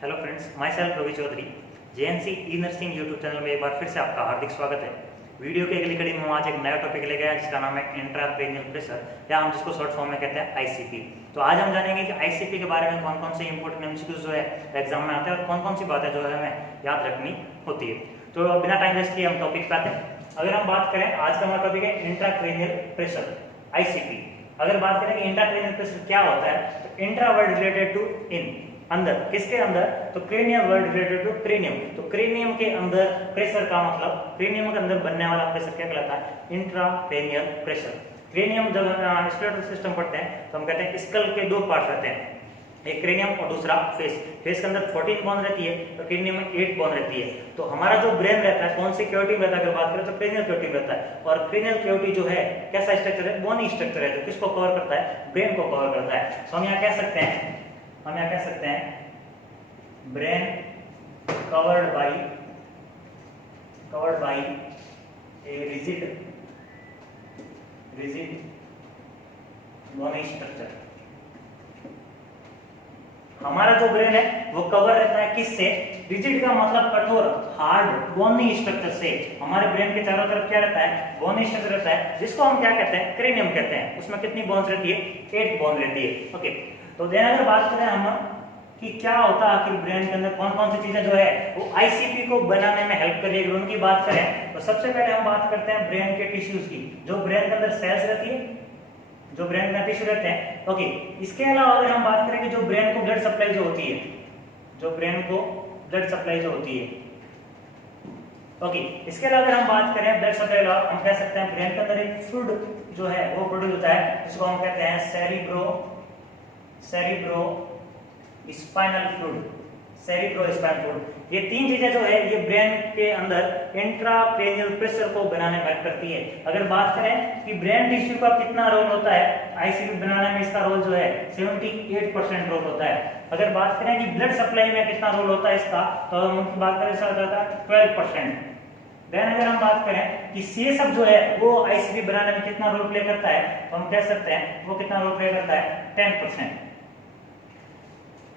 Hello friends, myself Ravi Chaudhary. JNC E nursing YouTube channel में एक बार फिर से आपका हार्दिक स्वागत है। वीडियो के अगली कड़ी में हम आज एक नया टॉपिक लेके आए जिसका नाम है इंट्राक्रेनियल प्रेशर, या हम जिसको शॉर्ट फॉर्म में कहते हैं आईसीपी। तो आज हम जानेंगे कि आईसीपी के बारे में कौन कौन से इंपॉर्टेंट एमसीक्यूज जो है एग्जाम में आते हैं और कौन कौन सी बातें जो है हमें याद रखनी होती है। तो बिना टाइम वेस्ट किए हम टॉपिक पे आते हैं। अगर हम बात करें, आज का हमारा टॉपिक है इंट्राक्रेनियल प्रेशर, आईसीपी। अगर बात करें कि इंट्राक्रेनियल प्रेशर क्या होता है, तो intra word related to in, अंदर, किसके अंदर, तो cranial word related to cranium. तो क्रेनियम के अंदर प्रेशर का मतलब, क्रेनियम के अंदर बनने वाला प्रेशर क्या कहलाता है, इंट्राक्रेनियल प्रेशर। क्रेनियम जब हम स्केलेटल सिस्टम पढ़ते हैं तो हम कहते हैं स्कल के दो पार्ट रहते हैं, एक क्रेनियम और दूसरा फेस। फेस के अंदर 14 बोन रहती है और क्रेनियम में 8 बोन रहती है। तो हमारा जो ब्रेन रहता है कौन सी कैविटी में रहता है, अगर बात करें तो क्रेनियल कैविटी में रहता है। और क्रेनियल कैविटी जो है कैसा स्ट्रक्चर है, बोनी स्ट्रक्चर है, जो किसको कवर करता है, ब्रेन को कवर करता है। तो हम यहाँ कह सकते हैं brain covered by a rigid bony structure. हमारा जो ब्रेन है वो कवर रहता है किससे, रिजिड का मतलब कठोर, हार्ड, बोनी स्ट्रक्चर से। हमारे ब्रेन के चारों तरफ क्या रहता है, बोनी स्ट्रक्चर रहता है, जिसको हम क्या कहते हैं, क्रेनियम कहते हैं। उसमें कितनी बोन्स रहती है, 8 बोन रहती है। ओके, तो देन अगर बात करें हम कि क्या होता है आखिर ब्रेन के अंदर, कौन कौन सी चीजें जो है वो आईसीपी को बनाने में हेल्प करेगी, अगर उनकी बात करें तो सबसे पहले हम बात करते हैं ब्रेन के टिश्यूज की। जो ब्रेन के अंदर सेल्स रहती है, जो ब्रेन में टिश्यू रहते हैं। ओके, इसके अलावा अगर हम बात करें कि जो ब्रेन को ब्लड सप्लाई जो होती है, ओके, इसके अलावा अगर हम बात करें ब्लड सप्लाई, हम कह सकते हैं ब्रेन के अंदर एक फ्लूइड जो है वो प्रोड्यूस होता है, जिसको हम कहते हैं सेरिब्रो स्पाइनल फ्लूइड। ये तीन चीजें जो है ये ब्रेन के अंदर इंट्राक्रेनियल प्रेशर को बनाने में हेल्प करती है। अगर बात करें कि ब्रेन टिश्यू का कितना रोल होता है आईसीपी बनाने में, इसका रोल जो है 78% रोल होता है। अगर बात करें कि ब्लड सप्लाई में कितना रोल होता है इसका, तो हम बात करें इसका होता है 12%। देन अगर हम बात करें कि CSF जो है वो आईसीपी बनाने में कितना रोल प्ले करता है, तो हम कह सकते हैं वो कितना रोल प्ले करता है, 10%।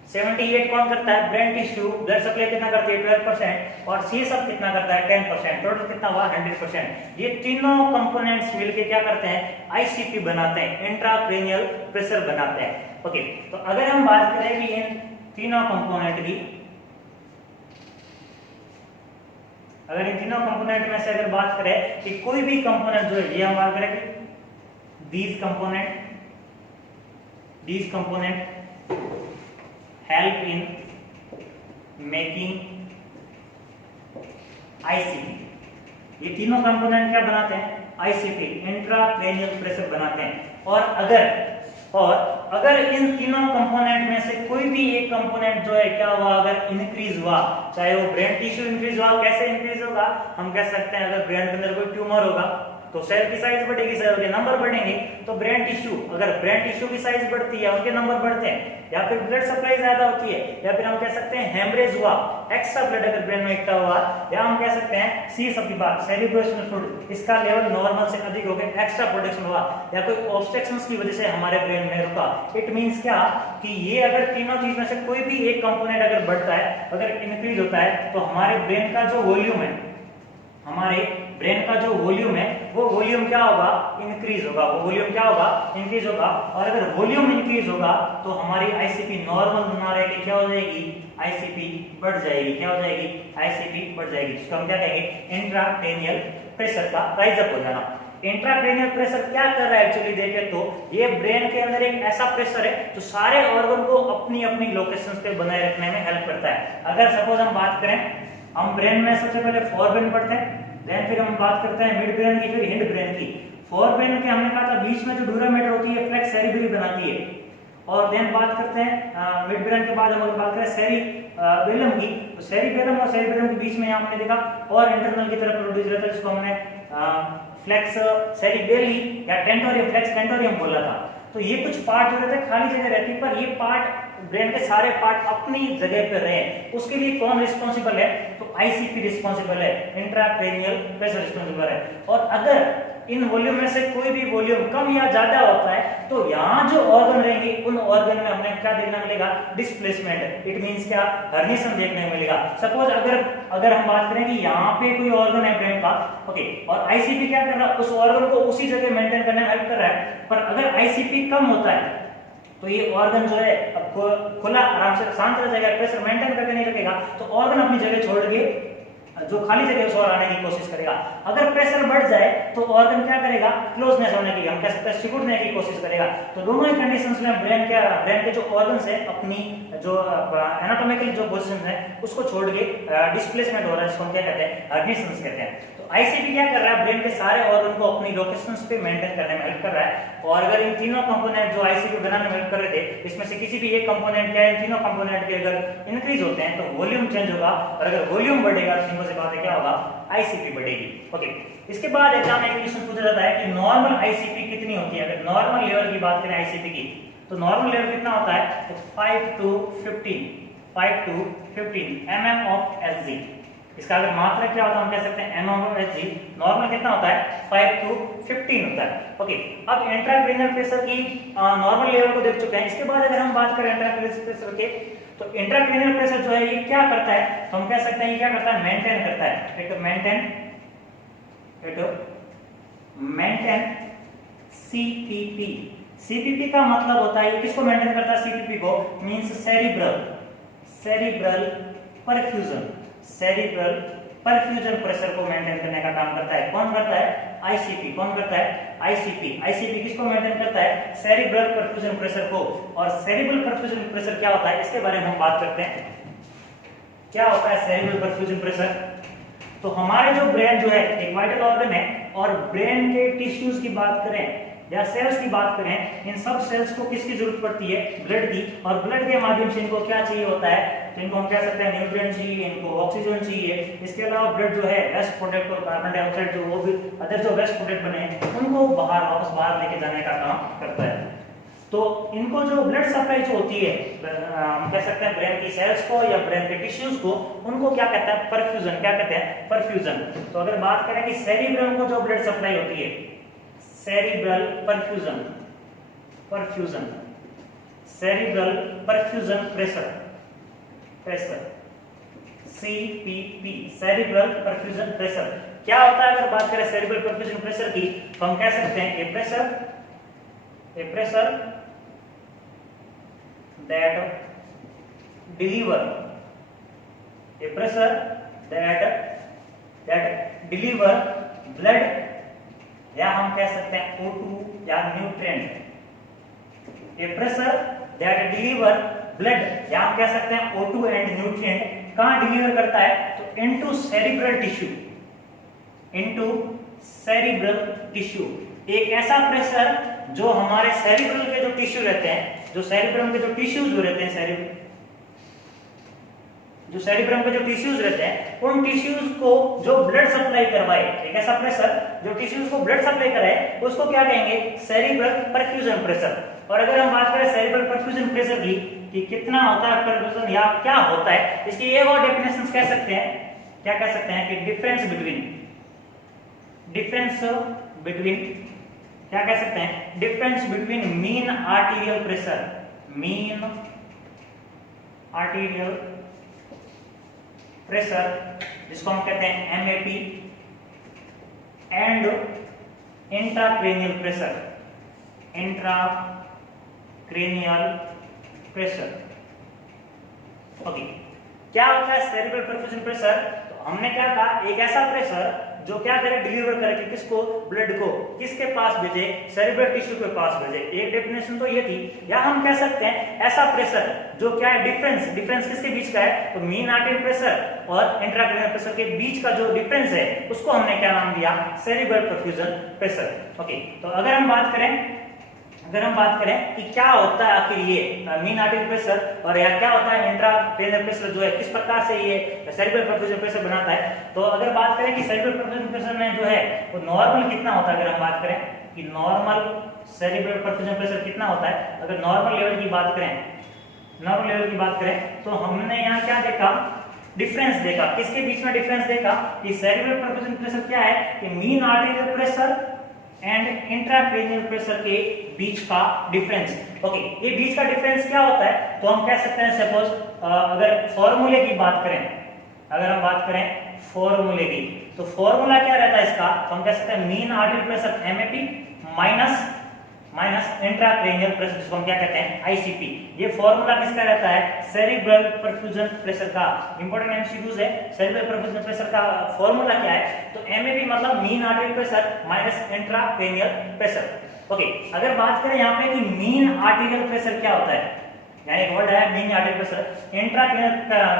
78 कौन करता है, ब्रेन टिश्यू, ब्लड सप्लाई कितना करती है, 12%, और CSF कितना करता है, 10%। टोटल कितना हुआ, 100%। ये तीनों कंपोनेंट्स मिलके क्या करते हैं, आईसीपी बनाते हैं, इंट्राक्रेनियल प्रेशर बनाते हैं। ओके, तो अगर हम बात करें कि इन तीनों कंपोनेंट की, अगर इन तीनों कंपोनेंट में से अगर बात करें कि कोई भी कंपोनेंट जो है, ये हम बात करें कि these component help in making ICP। ये तीनों कंपोनेंट क्या बनाते हैं, आईसीपी, इंट्राक्रेनियल प्रेशर बनाते हैं। और अगर इन तीनों कंपोनेंट में से कोई भी एक कंपोनेंट जो है क्या हुआ, अगर इंक्रीज हुआ, चाहे वो ब्रेन टिश्यू इंक्रीज हुआ, कैसे इंक्रीज होगा, हम कह सकते हैं अगर ब्रेन के अंदर कोई ट्यूमर होगा तो सेल की साइज बढ़ेगी, सेल के नंबर बढ़ेंगे। तो ब्रेन टिश्यू, अगर ब्रेन टिश्यू की साइज बढ़ती है, उनके नंबर बढ़ते हैं, या फिर ब्लड सप्लाई ज्यादा होती है, या फिर हम कह सकते हैं हेमरेज हुआ, एक्स्ट्रा ब्लड अगर ब्रेन में इकट्ठा हुआ, या हम कह सकते हैं CSF की बात, सेरिब्रोस्पाइनल फ्लूइड, इसका लेवल नॉर्मल से अधिक हो गया, एक्स्ट्रा प्रोडक्शन हुआ, या कोई ऑब्स्ट्रक्शंस की वजह से हमारे ब्रेन में रुका। इट मींस क्या कि ये अगर तीनों चीज में से कोई भी एक कंपोनेंट अगर बढ़ता है, अगर इंक्रीज होता है, तो हमारे ब्रेन का जो वॉल्यूम है, वो वॉल्यूम क्या होगा, इंक्रीज होगा। वो वॉल्यूम क्या होगा, इंक्रीज होगा। और अगर वॉल्यूम इंक्रीज होगा तो हमारी आईसीपी नॉर्मल बना रहेगी, क्या हो जाएगी, आईसीपी बढ़ जाएगी। क्या हो जाएगी, आईसीपी बढ़ जाएगी, जिसको हम क्या कहेंगे, इंट्राक्रेनियल प्रेशर का राइज अप हो जाना। इंट्राक्रेनियल प्रेशर क्या कर रहा है एक्चुअली देखें तो, ये ब्रेन के अंदर एक ऐसा प्रेशर है जो सारे ऑर्गन को अपनी अपनी लोकेशंस पे बनाए रखने में हेल्प करता है। अगर सपोज हम बात करें, हम ब्रेन में सबसे पहले फोरब्रेन पढ़ते हैं, देन फिर हम बात करते हैं मिड ब्रेन की, फिर हिंड ब्रेन की। फोरब्रेन के हमने कहा था बीच में जो ड्यूरामेटर होती है फ्लेक्स सेरिबेली बनाती है। और देन बात करते हैं मिड ब्रेन के बाद हम अगर बात करें सेरिबेलम की, तो सेरिबेलम और सेरिबेलम के बीच में यहाँ हमने देखा और इंटरनल की तरफ प्रोड्यूस रहता है, जिसको हमने फ्लेक्स सेरिबेली या टेंटोरियम, फ्लेक्स टेंटोरियम बोला था। तो ये कुछ पार्ट जो रहते हैं खाली जगह रहती है, पर ये पार्ट ब्रेन के सारे पार्ट अपनी जगह पे रहे, उसके लिए कौन रिस्पॉन्सिबल है? तो आईसीपी रिस्पॉन्सिबल है, इंट्राक्रैनियल प्रेशर रिस्पॉन्सिबल है। और अगर इन वॉल्यूम में से कोई भी वॉल्यूम कम या ज्यादा होता है तो यहाँ जो ऑर्गन रहेंगे उन ऑर्गन में हमें क्या देखने मिलेगा? डिस्प्लेसमेंट। इट मींस क्या? हर्निशन देखने मिलेगा। सपोज अगर हम बात करें कि यहाँ पे कोई ऑर्गन है ब्रेन का, ओके, और आईसीपी क्या कर रहा है? उस ऑर्गन को उसी जगह मेंटेन करने में हेल्प कर रहा है। पर अगर आईसीपी कम होता है तो ये ऑर्गन जो है अब खुला आराम से शांत रह जाएगा, प्रेशर मेंटेन करके नहीं रखेगा, तो ऑर्गन अपनी जगह छोड़ के जो खाली जगह उस और आने की कोशिश करेगा। अगर प्रेशर बढ़ जाए तो ऑर्गन क्या करेगा? क्लोजनेस होने की, हम कह सकते हैं सिकुड़ने की कोशिश करेगा। तो दोनों ही कंडीशंस में ब्रेन के जो ऑर्गन्स है अपनी जो एनाटॉमिकल जो पोजीशन है उसको छोड़ के डिस्प्लेसमेंट हो रहा है, जिसको हम क्या कहते हैं? हर्निशंस कहते हैं। तो आईसीपी क्या कर रहा है? ब्रेन के सारे ऑर्गन को अपनी लोकेशंस पे मेंटेन करने में हेल्प कर रहा है। और अगर इन तीनों कंपोनेंट जो आईसीपी बनाने में हेल्प कर रहे थे, इसमें से किसी भी एक कंपोनेंट क्या है, इन तीनों कंपोनेंट के अगर इंक्रीज होते हैं तो वॉल्यूम चेंज होगा, और अगर वॉल्यूम बढ़ेगा तो सिंपल सी बात है क्या होगा? आईसीपी बढ़ेगी। ओके, इसके बाद एग्जाम में एक क्वेश्चन पूछा जाता है कि नॉर्मल आईसीपी कितनी होती है? अगर नॉर्मल लेवल की बात करें आईसीपी की, तो नॉर्मल लेवल कितना होता है? तो 5 to 15 mm ऑफ एसजी। इसका अगर मात्रा क्या होता है? हम कह सकते हैं mm ऑफ एसजी। नॉर्मल कितना होता है? 5 to 15 होता है। ओके, अब इंट्राक्रैनियल प्रेशर की नॉर्मल लेवल को देख चुके हैं। इसके बाद अगर हम बात करें इंट्राक्रैनियल प्रेशर के, तो इंट्राक्रैनियल प्रेशर जो है ये क्या करता है? तो हम कह सकते हैं ये क्या करता है? मेंटेन करता है। एक मेंटेन सीपीपी। सीपीपी का मतलब होता है, ये किसको मेंटेन करता है? सीपीपी को, मींस सेरिब्रल परफ्यूजन प्रेशर को मेंटेन करने का काम करता है। कौन करता है? आईसीपी। कौन करता है? आईसीपी किसको मेंटेन करता है? सेरिब्रल परफ्यूजन प्रेशर को। और सेरिब्रल परफ्यूजन प्रेशर क्या होता है इसके बारे में हम बात करते हैं। क्या होता है सेरिब्रल परफ्यूजन प्रेशर? तो हमारे जो ब्रेन जो है एक वाइटल ऑर्गन है, और ब्रेन के टिश्यूज की बात करें या सेल्स की बात करें, इन सब सेल्स को किसकी जरूरत पड़ती है? ब्लड की। और ब्लड के माध्यम से इनको क्या चाहिए होता है? तो इनको हम कह सकते हैं न्यूट्रिएंट चाहिए, इनको ऑक्सीजन चाहिए। इसके अलावा ब्लड जो है वेस्ट प्रोडक्ट और कार्बन डाइऑक्साइड जो वो भी अदर जो वेस्ट प्रोडक्ट बने उनको वापस बाहर लेके जाने का काम करता है। तो इनको जो ब्लड सप्लाई जो होती है, हम कह सकते हैं ब्रेन की सेल्स को या ब्रेन के टिश्यूज को, उनको क्या कहते हैं? परफ्यूजन। क्या कहते हैं? परफ्यूजन। तो अगर बात करें कि सेरिब्रम को जो ब्लड सप्लाई होती है, cerebral perfusion pressure CPP, cerebral perfusion pressure क्या होता है? अगर बात करें सेरिब्रल परफ्यूजन प्रेशर की, तो हम कह सकते हैं ए प्रेशर that deliver blood, या हम कह सकते हैं O2 या nutrient. A pressure that deliver blood, या हम कह सकते हैं O2 एंड न्यूट्रिएंट कहां डिलीवर करता है? तो इनटू सेरिब्रल टिश्यू। एक ऐसा प्रेशर जो हमारे सेरिब्रल के जो टिश्यू रहते हैं, जो सेरिब्रम के जो टिश्यूज रहते हैं, जो सेरिब्रम के जो टिश्यूज रहते हैं, उन टिश्यूज को जो ब्लड सप्लाई करवाए, एक ऐसा प्रेशर जो टिश्यूज को ब्लड सप्लाई कराए, उसको क्या कहेंगे? Cerebral perfusion pressure. और अगर हम बात करें सेरिब्रल परफ्यूजन प्रेशर की कि कितना होता है परफ्यूजन या क्या होता है, इसकी एक और डेफिनेशन कह सकते हैं। क्या कह सकते हैं? कि डिफरेंस बिटवीन क्या कह सकते हैं? Difference between mean arterial pressure, जिसको हम कहते हैं MAP, and intracranial pressure. Okay, क्या होता है सेरिब्रल परफ्यूजन प्रेशर? तो हमने क्या कहा? एक ऐसा प्रेशर जो क्या करे? डिलीवर करे कि किसको? ब्लड को। किसके पास भेजे? सेरिब्रल टिश्यू के पास भेजे। एक डेफिनेशन तो ये थी। या हम कह सकते हैं ऐसा प्रेशर जो क्या है? डिफरेंस किसके बीच का है? तो मीन आर्टेरियल प्रेशर और इंट्राक्रैनियल प्रेशर के बीच का जो डिफरेंस है उसको हमने क्या नाम दिया? Cerebral perfusion pressure. ओके, तो अगर हम बात करें कि क्या होता है आखिर ये मीन आर्टेरियल प्रेशर, और या क्या होता है इंट्राक्रैनियल प्रेशर, जो है किस प्रकार से ये सेरिब्रल परफ्यूजन प्रेशर बनाता है। तो अगर बात करें कि सेरिब्रल परफ्यूजन प्रेशर में जो है वो नॉर्मल कितना होता है, अगर हम बात करें कि नॉर्मल सेरिब्रल परफ्यूजन प्रेशर कितना होता है, अगर नॉर्मल लेवल की बात करें नॉर्मल लेवल की बात करें तो हमने यहाँ क्या देखा, डिफरेंस देखा। किसके बीच में डिफरेंस देखा कि सेरिब्रल परफ्यूजन प्रेशर क्या है कि mean arterial pressure and intracranial pressure के बीच का डिफरेंस। ओके, ये बीच का डिफरेंस क्या होता है, तो हम कह सकते हैं सपोज अगर फॉर्मूले की बात करें, अगर हम बात करें फॉर्मूले की, तो फॉर्मूला क्या रहता है इसका, तो हम कह सकते हैं mean arterial pressure MAP minus intracranial pressure, जिसको हम क्या कहते हैं आईसीपी। ये फॉर्मूला किसका रहता है, सेरिब्रल परफ्यूजन प्रेशर का। इंपॉर्टेंट एमसीक्यूज है, सेरिब्रल परफ्यूजन प्रेशर का फॉर्मूला क्या है, तो एमएपी मतलब mean arterial pressure minus intracranial pressure. Okay, अगर बात करें यहाँ पे कि मीन आर्टेरियल प्रेशर क्या होता है, यानी एक वर्ड है mean arterial pressure. Intracranial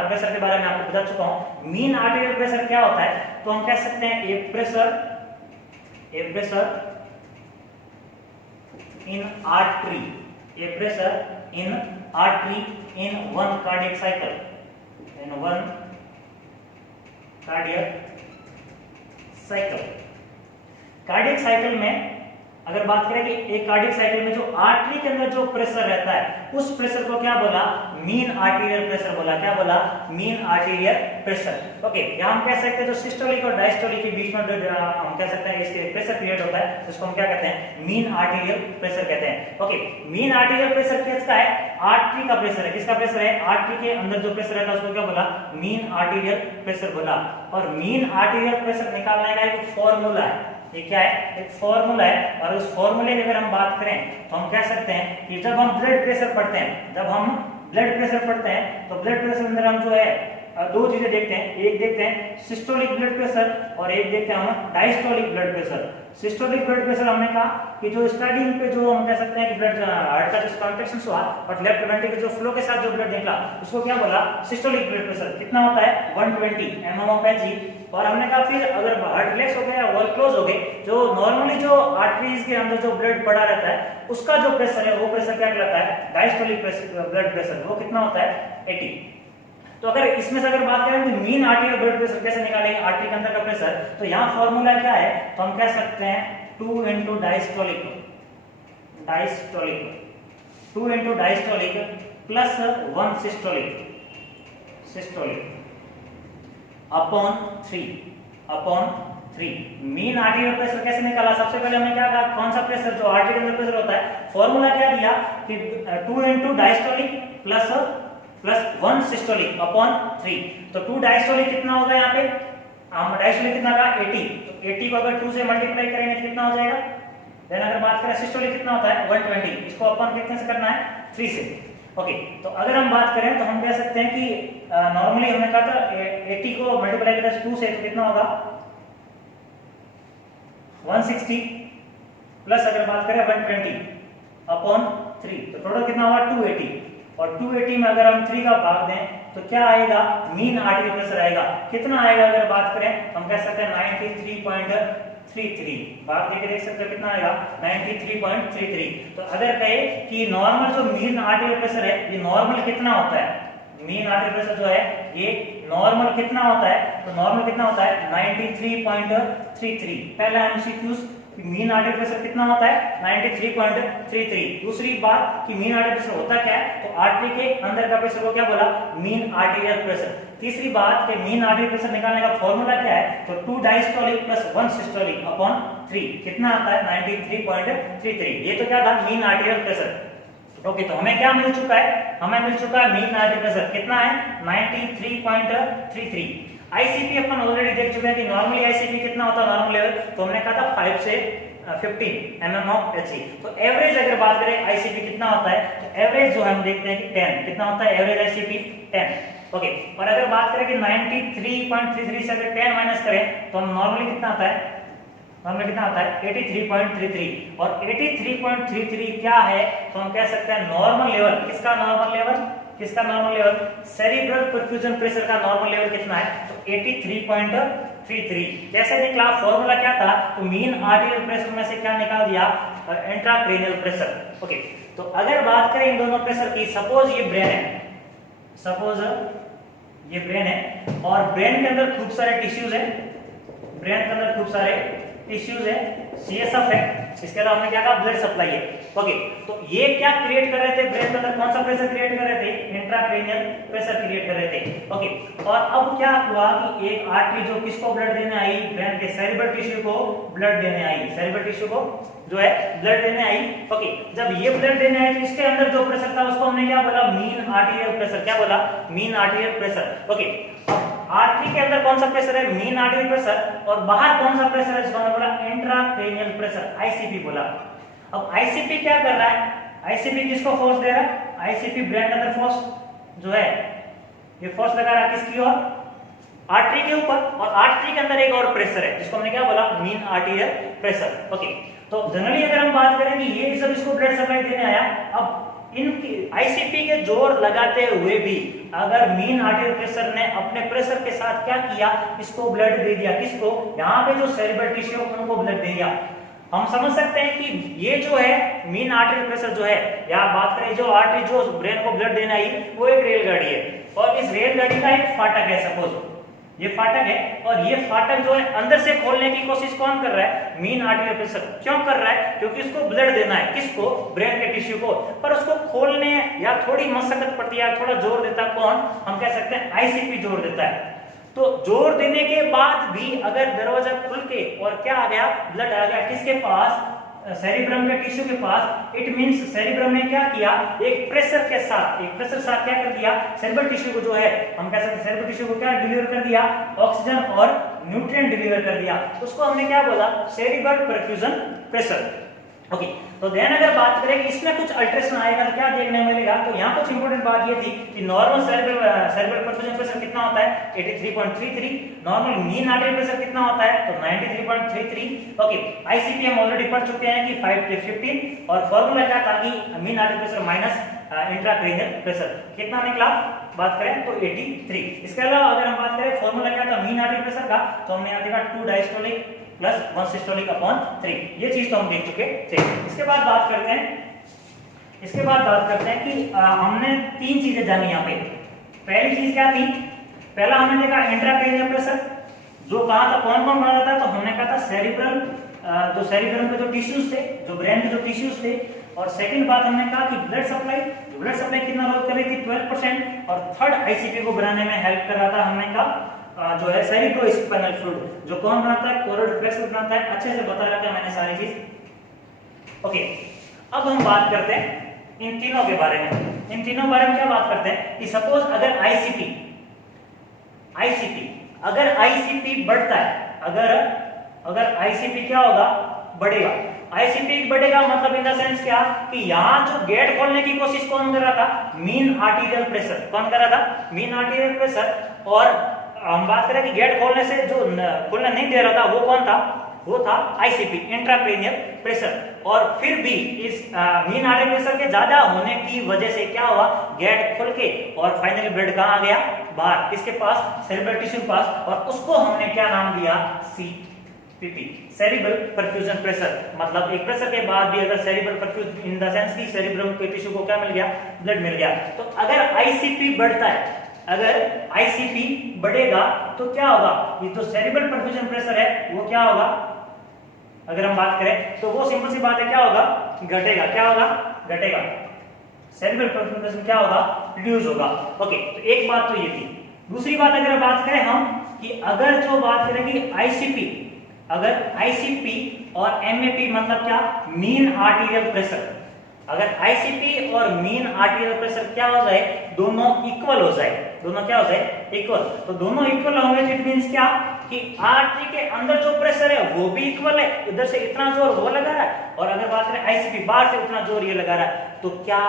pressure के बारे में आपको बता चुका हूं। मीन आर्टेरियल प्रेशर क्या होता है, तो हम कह सकते हैं ए pressure in artery, a pressure in artery in one cardiac cycle, in one cardiac cycle। Cardiac cycle में अगर बात करें कि एक कार्डियक साइकिल में जो आर्टरी के अंदर जो प्रेशर रहता है उस प्रेशर को क्या बोला, मीन आर्टीरियल प्रेशर बोला। क्या बोला, मीन आर्टीरियल प्रेशर। ओके, यहाँ हम कह सकते हैं जो सिस्टोलिक और डायस्टोलिक के बीच में हम कह सकते हैं इसके प्रेशर क्रिएट होता है, जिसको हम क्या कहते हैं, मीन आर्टीरियल प्रेशर कहते हैं। ओके, मीन आर्टीरियल प्रेशर किसका है, आर्टरी का प्रेशर है। किसका प्रेशर है, आर्टरी के अंदर जो प्रेशर रहता है उसको क्या बोला, मीन आर्टीरियल प्रेशर बोला। और मीन आर्टीरियल प्रेशर निकालने का एक फॉर्मूला है, ये क्या है, एक फॉर्मूला है। और उस फॉर्मूले की अगर हम बात करें तो हम कह सकते हैं कि जब हम ब्लड प्रेशर पढ़ते हैं, जब हम ब्लड प्रेशर पढ़ते हैं तो ब्लड प्रेशर अंदर हम जो है दो चीजें देखते हैं, एक देखते हैं सिस्टोलिक ब्लड प्रेशर और एक देखते हैं हम diastolic blood pressure. Systolic blood pressure हमने कहा कि जो स्टार्टिंग पे जो हम कह सकते हैं कि ब्लड हार्ट का जो कॉन्ट्रैक्शन हुआ और लेफ्ट वेंट्रिकल जो फ्लो के साथ जो ब्लड निकला उसको क्या बोला, सिस्टोलिक ब्लड प्रेशर। कितना होता है, 120 mm/Hg। और हमने कहा फिर अगर हार्ट रिलैक्स हो गया, वॉल्व क्लोज हो गए, जो नॉर्मली जो आर्टरीज के अंदर जो ब्लड पड़ा रहता है उसका जो प्रेशर है वो प्रेशर क्या कहलाता है, डायस्टोलिक ब्लड प्रेशर। वो कितना होता है, 80। तो अगर इसमें से अगर बात करें कि मीन आर्टरी ब्लड प्रेशर कैसे निकालेंगे, आर्टरी के अंदर का प्रेशर, तो यहाँ फॉर्मूला क्या है, तो हम कह सकते हैं 2 × diastolic 2 × diastolic plus 1 systolic upon 3। Mean artery pressure कैसे निकाला, सबसे पहले हमने क्या कहा, कौन सा प्रेशर, जो आर्टरी के अंदर प्रेशर होता है, फॉर्मूला क्या दिया कि 2 × डायस्टोलिक प्लस 1 सिस्टोलिक अपॉन 3। तो 2 डायस्टोलिक कितना होगा, यहाँ पे हम डायस्टोलिक कितना का 80, तो 80 को अगर 2 से मल्टीप्लाई करेंगे तो कितना हो जाएगा। देन अगर बात करें सिस्टोलिक कितना होता है 120, इसको अपन कितने से करना है, 3 से। ओके, तो अगर हम बात करें तो हम कह सकते हैं कि नॉर्मली हमने कहा था 80 को मल्टीप्लाई करें 2 से तो कितना होगा 160 प्लस अगर बात करें 120 अपॉन 3, तो टोटल कितना होगा 280। और 280 में अगर हम 3 का भाग दें तो क्या आएगा, मीन आर्टरी प्रेशर आएगा। कितना आएगा अगर बात करें, हम कह सकते हैं 93.33। भाग देके देख सकते हो कितना आएगा, 93.33। तो अगर कहे कि नॉर्मल जो मीन आर्टरी प्रेशर है ये नॉर्मल कितना होता है, मीन आर्टरी प्रेशर जो है ये नॉर्मल कितना होता है, तो नॉर्मल कितना होता है 93.33। पहला एमसीक्यूज, मीन आर्टरी प्रेशर कितना होता है 93.33। दूसरी बात कि मीन आर्टरी प्रेशर होता क्या है, तो आर्टरी के अंदर का प्रेशर को क्या बोला, मीन आर्टेरियल प्रेशर। तीसरी बात कि मीन आर्टरी प्रेशर निकालने का फॉर्मूला क्या है, तो 2 डायस्टोलिक प्लस 1 सिस्टोलिक अपॉन 3 कितना आता है 93.33। ये तो क्या था, मीन आर्टेरियल प्रेशर। ओके, तो हमें क्या मिल चुका है, हमें मिल चुका है मीन आर्टरी प्रेशर कितना है 93.33। आईसीपी अपन ऑलरेडी देख चुके हैं कि नॉर्मली आईसीपी कितना होता है नॉर्मल लेवल, तो हमने कहा था 5 से 15 mm/Hg। तो एवरेज अगर बात करें आईसीपी कितना होता है, तो एवरेज जो हम देखते हैं कि 10 कितना होता है एवरेज आईसीपी 10। ओके, और अगर बात करें कि 93.33 से अगर 10 माइनस करें तो हम नॉर्मली कितना आता है, नॉर्मली कितना आता है 83.33। और 83.33 क्या है, तो हम कह सकते हैं नॉर्मल लेवल। किसका नॉर्मल लेवल, किसका normal level, cerebral perfusion pressure का नॉर्मल लेवल कितना है, तो 83.33। जैसे निकला फॉर्मूला क्या था, तो मीन आर्टेरियल प्रेशर में से क्या निकाल दिया, इंट्राक्रैनियल प्रेशर। ओके, तो अगर बात करें इन दोनों प्रेशर की, सपोज ये ब्रेन है, सपोज ये ब्रेन है और ब्रेन के अंदर खूब सारे टिश्यूज है, ब्रेन के अंदर खूब सारे टिश्यूज है, सीएसएफ है, इसके अलावा हमने क्या कहा ब्लड सप्लाई है। ओके, तो ये क्या क्रिएट कर रहे थे, ब्रेन के अंदर कौन सा प्रेशर क्रिएट कर रहे थे, इंट्राक्रेनियल प्रेशर क्रिएट कर रहे थे। ओके, और अब क्या हुआ कि एक आर्टरी जो किसको ब्लड देने आई, ब्रेन के सेरिब्रल टिश्यू को ब्लड देने आई, सेरिब्रल टिश्यू को जो है ब्लड देने आई। ओके, जब ये ब्लड देने आई तो इसके अंदर जो प्रेशर था उसको हमने क्या बोला, मीन आर्टीरियल प्रेशर। क्या बोला, mean arterial pressure. Okay, artery के अंदर कौन सा प्रेशर है, मीन आर्टीरियल प्रेशर, और बाहर कौन सा प्रेशर है, जिसको हमने बोला इंट्राक्रेनियल प्रेशर, आईसीपी बोला। अब आईसीपी क्या कर रहा है, आईसीपी किसको फोर्स दे रहा है, आईसीपी ब्रेन के अंदर फोर्स जो है ये फोर्स लगा रहा है किसकी ओर, आर्टरी के ऊपर, और आर्टरी के अंदर एक और प्रेशर है जिसको हमने क्या बोला, मीन आर्टीरियल प्रेशर। ओके, तो जनरली अगर हम बात करें कि ये सब इसको ब्लड सप्लाई देने आया, अब इन आईसीपी के जोर लगाते हुए भी अगर मीन आर्टीरियल प्रेशर ने अपने प्रेशर के साथ क्या किया, इसको ब्लड दे दिया, किसको, यहाँ पे जो सेरिब्रल टिश्यू उनको ब्लड दे दिया। हम समझ सकते हैं कि ये जो है मीन आर्टरी प्रेशर जो है, या बात करें जो आर्टरी जो ब्रेन को ब्लड देने आई वो एक रेलगाड़ी है, और इस रेलगाड़ी का एक फाटक है, सपोज ये फाटक है, और ये फाटक जो है अंदर से खोलने की कोशिश कौन कर रहा है, मीन आर्टरी प्रेशर। क्यों कर रहा है, क्योंकि उसको ब्लड देना है, किसको, ब्रेन के टिश्यू को, पर उसको खोलने या थोड़ी मशक्कत पड़ती है, थोड़ा जोर देता कौन, हम कह सकते हैं आईसीपी जोर देता है। तो जोर देने के बाद भी अगर दरवाजा खुल के और क्या आ गया, ब्लड आ गया किसके पास, सेरिब्रम के टिश्यू के पास, इट मींस सेरिब्रम ने क्या किया, एक प्रेशर के साथ, एक प्रेशर साथ क्या कर दिया, सेरिब्रल टिश्यू को जो है हम कह सकते हैं सेरिब्रल टिश्यू को क्या डिलीवर कर दिया, ऑक्सीजन और न्यूट्रिएंट डिलीवर कर दिया, उसको हमने क्या बोला, सेरिब्रल परफ्यूजन प्रेशर। ओके, तो देन अगर बात करें कि इसमें कुछ अल्ट्रेशन आएगा तो क्या देखने को मिलेगा, तो यहाँ कुछ इंपॉर्टेंट बात ये थी कि नॉर्मल सेरिब्रल परफ्यूजन प्रेशर कितना होता है, 83.33, नॉर्मल मीन आर्टरी प्रेशर कितना होता है, तो 93.33। ओके, आईसीपी हम ऑलरेडी पढ़ चुके हैं कि 5 to 15, और फार्मूला क्या था कि mean artery pressure minus intracranial pressure कितना निकला, बात करें तो 83। इसके अलावा अगर हम बात करें फार्मूला क्या था मीन आर्टरी प्रेशर का, तो हमने यहाँ देखा 2 डायस्टोलिक प्लस 1 सिस्टोलिक अपॉन 3, ये चीज तो हम देख चुके थे। इसके बाद बात करते हैं कि हमने 3 चीजें जानी यहाँ पे। पहली चीज क्या थी, पहला हमने देखा इंट्राक्रेनियल प्रेशर, जो कहा था कौन कौन बना था, तो हमने कहा था सेरिब्रल, जो सेरिब्रम के जो टिश्यूज थे, जो ब्रेन के जो टिश्यूज थे, और सेकंड बात हमने कहा कि ब्लड सप्लाई कितना रोल कर रही थी, 12%, और थर्ड आईसीपी को बनाने में हेल्प कर रहा था, हमने कहा जो है सेरिब्रोस्पाइनल फ्लूइड, जो कौन बनाता है, कोरोइड प्लेक्सस बनाता है, अच्छे से बता रखा है मैंने सारी चीज। ओके, अब हम बात करते हैं इन तीनों के बारे में। इन तीनों बारे में क्या बात करते हैं कि सपोज अगर आईसीपी अगर आईसीपी बढ़ता है, अगर आईसीपी क्या होगा, बढ़ेगा, आईसीपी बढ़ेगा मतलब इन द सेंस क्या कि यहाँ जो गेट खोलने की कोशिश कौन कर रहा था, मीन आर्टीरियल प्रेशर, कौन कर रहा था, मीन आर्टीरियल प्रेशर, और हम बात करें कि गेट खोलने से जो खोलने नहीं दे रहा था वो कौन था, वो था आईसीपी, इंट्राक्रेनियल प्रेशर। और फिर भी इस मीन आर्टरी प्रेशर के ज्यादा होने की वजह से क्या हुआ, गेट खुल के और फाइनली ब्लड कहाँ आ गया, बाहर, किसके पास, सेरिब्रल टिश्यू के पास, और उसको हमने क्या नाम दिया, सीपीपी, सेरिब्रल परफ्यूजन प्रेशर। मतलब एक प्रेशर के बाद भी अगर cerebral perfusion in the sense की सेरिब्रम के टिश्यू को क्या मिल गया, ब्लड मिल गया। तो अगर आईसीपी बढ़ता है, अगर आईसीपी बढ़ेगा तो क्या होगा, ये तो सेरिब्रल परफ्यूजन प्रेशर है वो क्या होगा, अगर हम बात करें तो वो सिंपल सी बात है, क्या होगा, घटेगा, क्या होगा, घटेगा, सेरिब्रल परफ्यूजन प्रेशर क्या होगा, रिड्यूस होगा। ओके, तो एक बात तो ये थी। दूसरी बात अगर बात करें हम कि अगर जो बात करें कि अगर आईसीपी और एमएपी मतलब क्या, मीन आर्टीरियल प्रेशर, अगर आईसीपी और मीन आर्टीरियल प्रेशर क्या हो जाए, दोनों इक्वल हो जाए, दोनों क्या हो जाए, इक्वल, तो दोनों इक्वल होंगे तो इट मींस क्या कि आर्टरी के अंदर जो प्रेशर है वो भी इक्वल है, इधर से इतना जोर वो लगा रहा है, और अगर बात करें आईसीपी बाहर से उतना जोर ये लगा रहा है, तो क्या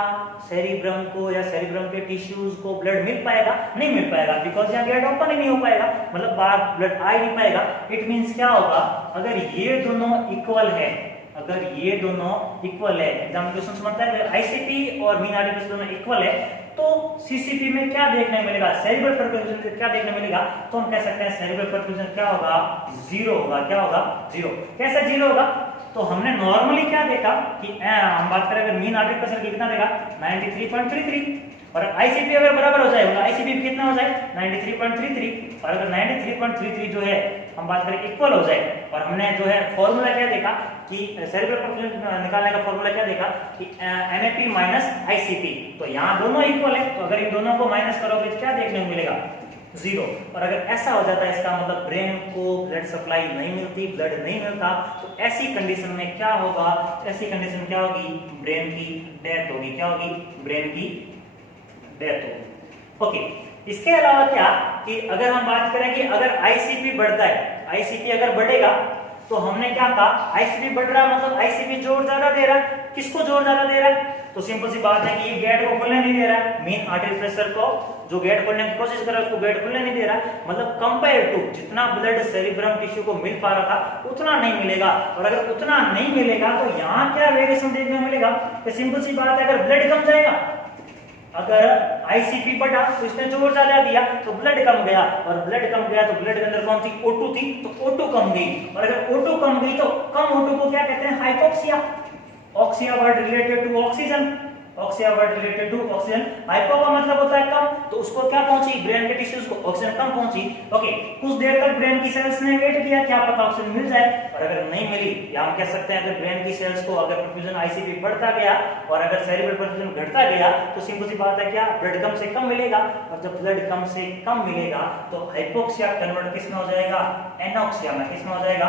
सेरिब्रम को या सेरिब्रम के टिश्यूज को ब्लड मिल पाएगा, नहीं मिल पाएगा, बिकॉज यहाँ गेट ओपन ही नहीं हो पाएगा, मतलब बाहर ब्लड आ ही नहीं पाएगा। इट मींस क्या होगा, अगर ये दोनों इक्वल है, अगर ये दोनों इक्वल है, एग्जाम क्वेश्चन समझता है, अगर आईसीपी और मीन आर्टरी प्रेशर दोनों इक्वल है तो सीसीपी में क्या देखने मिलेगा, सेरिब्रल परफ्यूजन क्या देखने मिलेगा, तो हम कह सकते हैं सेरिब्रल परफ्यूजन क्या होगा, जीरो होगा, क्या होगा, जीरो। कैसे जीरो होगा, तो हमने नॉर्मली क्या देखा कि हम बात करें अगर मीन आर्टरी प्रेशर कितना देखा, 93.33, और आईसीपी अगर बराबर हो जाए, आईसीपी कितना हो जाए 93.33, और अगर 93.33 जो है हम बात करें इक्वल हो जाए, और हमने जो है फॉर्मूला क्या देखा कि सेरिब्रल परफ्यूजन निकालने का फॉर्मूला क्या देखा कि NAP माइनस आईसीपी, तो यहाँ दोनों इक्वल है, तो अगर इन दोनों को माइनस करोगे तो क्या देखने को मिलेगा 0। और अगर ऐसा हो जाता है इसका मतलब ब्रेन को ब्लड सप्लाई नहीं मिलती, ब्लड नहीं मिलता, तो ऐसी कंडीशन में क्या होगा, ऐसी कंडीशन क्या होगी, ब्रेन की डेथ होगी। क्या होगी, ब्रेन की डेथ होगी। ओके, इसके अलावा क्या कि अगर हम बात करें कि अगर आईसीपी बढ़ता है, आईसीपी अगर बढ़ेगा तो हमने क्या कहा, आईसीपी बढ़ रहा है मतलब आईसीपी जोर ज्यादा दे रहा है। किसको जोर ज्यादा दे रहा है, तो सिंपल सी बात है कि ये गेट को खुलने नहीं दे रहा है, मेन आर्टरी प्रेशर को जो गेट खोलने की कोशिश कर रहा है उसको गेट खुलने नहीं दे रहा, मतलब कंपेयर टू जितना ब्लड सेरिब्रम टिश्यू को मिल पा रहा था उतना नहीं मिलेगा। और अगर उतना नहीं मिलेगा तो यहाँ क्या वेरिएशन देखने को मिलेगा, कि सिंपल सी बात है अगर ब्लड कम जाएगा, अगर आईसीपी बढ़ा तो इसने जोर ज्यादा दिया तो ब्लड कम गया, और ब्लड कम गया तो ब्लड के अंदर कौन सी O2 थी, तो O2 कम गई, और अगर O2 कम गई तो कम O2 को क्या कहते हैं, hypoxia. Oxia word related to oxygen, oxia word related to oxygen, hypo का मतलब होता है कम, तो उसको क्या पहुंची, ब्रेन के टिश्यूज को ऑक्सीजन कम पहुंची। ओके, कुछ देर तक ब्रेन की सेल्स ने वेट किया, क्या पता ऑक्सीजन मिल जाए, और अगर नहीं मिली, या हम कह सकते हैं अगर ब्रेन की सेल्स को अगर परफ्यूजन आईसीपी बढ़ता गया और अगर सेरिब्रल परफ्यूजन घटता गया, तो सिंपल सी बात है क्या, ब्लड कम से कम मिलेगा, और जब ब्लड कम से कम मिलेगा तो हाइपोक्सिया कन्वर्ट किस में हो जाएगा, एनोक्सिया में। किस में हो जाएगा,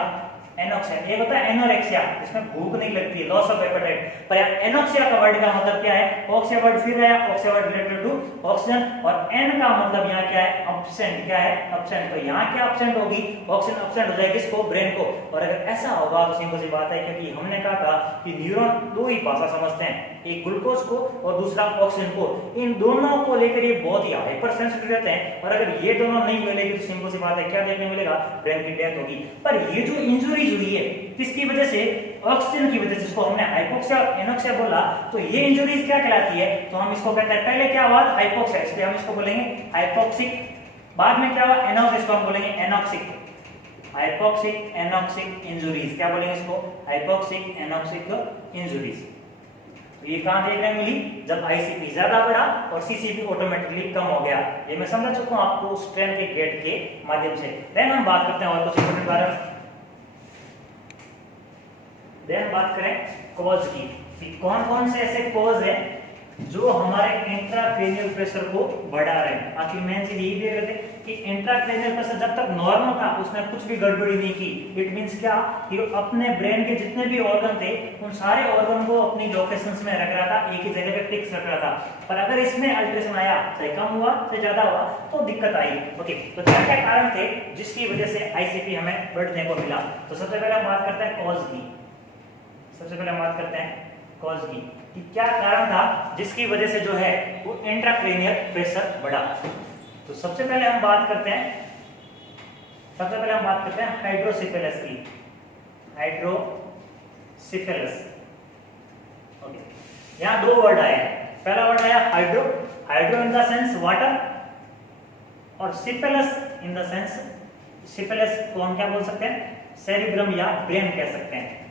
एनोक्सिया। एक होता है एनोरेक्सिया, इसमें भूख नहीं लगती है, लॉस ऑफ एपेटाइट, पर एनोक्सिया का वर्ड का मतलब क्या है, ऑक्सिया वर्ड फिर आया, ऑक्सिया वर्ड रिलेटेड टू ऑक्सीजन, और एन का मतलब यहाँ क्या है, अब्सेंट। क्या है, अब्सेंट। तो यहाँ क्या अब्सेंट होगी, ऑक्सीजन अब्सेंट हो जाएगी, किसको, ब्रेन को। और अगर ऐसा होगा तो सिंपल सी बात है, क्योंकि हमने कहा था कि न्यूरॉन दो ही भाषा समझते हैं, एक ग्लूकोज को और दूसरा ऑक्सीजन को, इन दोनों को लेकर ये बहुत ही हाइपर सेंसिटिव रहते हैं, और अगर ये दोनों नहीं मिलेगी तो सिंपल सी बात है क्या देखने मिलेगा, ब्रेन की डेथ होगी। पर ये जो इंजुरी हुई है किसकी वजह से, ऑक्सीजन की वजह से, जिसको हमने हाइपोक्सिया एनोक्सिया बोला, तो ये इंजुरीज क्या कहलाती है, तो हम इसको कहते हैं, पहले क्या हुआ हाइपोक्सिया, इसलिए हम इसको बोलेंगे हाइपोक्सिक, बाद में क्या हुआ एनोक्सिया, इसको हम बोलेंगे एनोक्सिक, हाइपोक्सिक एनोक्सिक इंजुरीज। क्या बोलेंगे इसको, हाइपोक्सिक एनोक्सिक इंजुरीज। ये कहां देखने मिली, जब आईसीपी ज्यादा बढ़ा और सीसीपी ऑटोमेटिकली कम हो गया। ये मैं समझ चुका हूं आपको स्ट्रेन के गेट के माध्यम से। देन हम बात करते हैं और कुछ इंपॉर्टेंट बारे में। देन बात करें कॉज की, कि कौन कौन से ऐसे कॉज है जो हमारे इंट्राक्रेनियल प्रेशर को बढ़ा रहे हैं। आखिर मेन चीज यही देख रहे थे कि इंट्राक्रेनियल प्रेशर जब तक नॉर्मल था उसने कुछ भी गड़बड़ी नहीं की। इट मींस क्या, कि अपने ब्रेन के जितने भी ऑर्गन थे उन सारे ऑर्गन को अपनी लोकेशंस में रख रहा था, एक ही जगह पे फिक्स रख रहा था। पर अगर इसमें अल्ट्रेशन आया, चाहे कम हुआ चाहे ज्यादा हुआ, तो दिक्कत आई। ओके, तो क्या क्या कारण थे जिसकी वजह से आईसीपी हमें बढ़ने को मिला। तो सबसे पहले हम बात करते हैं कॉज की। सबसे पहले हम बात करते हैं कॉज की, कि क्या कारण था जिसकी वजह से जो है वो इंट्राक्रेनियल प्रेशर बढ़ा। तो सबसे पहले हम बात करते हैं हाइड्रोसिफेलस की, हाइड्रोसिफेलस। ओके, यहाँ दो वर्ड आए, पहला वर्ड आया hydro, hydro in the sense water, और सिफेलस इन द सेंस, सिफेलस को हम क्या बोल सकते हैं, सेरिब्रम या ब्रेन कह सकते हैं।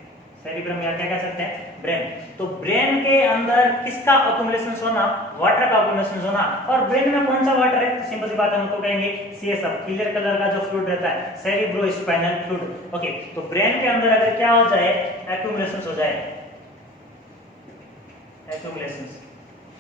सेरिब्रम या क्या कह सकते हैं, ब्रेन। तो ब्रेन के अंदर किसका अक्यूमुलेशन होना, वाटर का अक्यूमुलेशन होना। और ब्रेन में कौन सा वाटर है, तो सिंपल सी बात है, हमको कहेंगे CSF, क्लियर कलर का जो फ्लूइड रहता है, सेरिब्रोस्पाइनल फ्लूइड। ओके, तो ब्रेन के अंदर अगर क्या हो जाए, एक्यूमुलेशन हो जाए, एक्यूमुलेशन,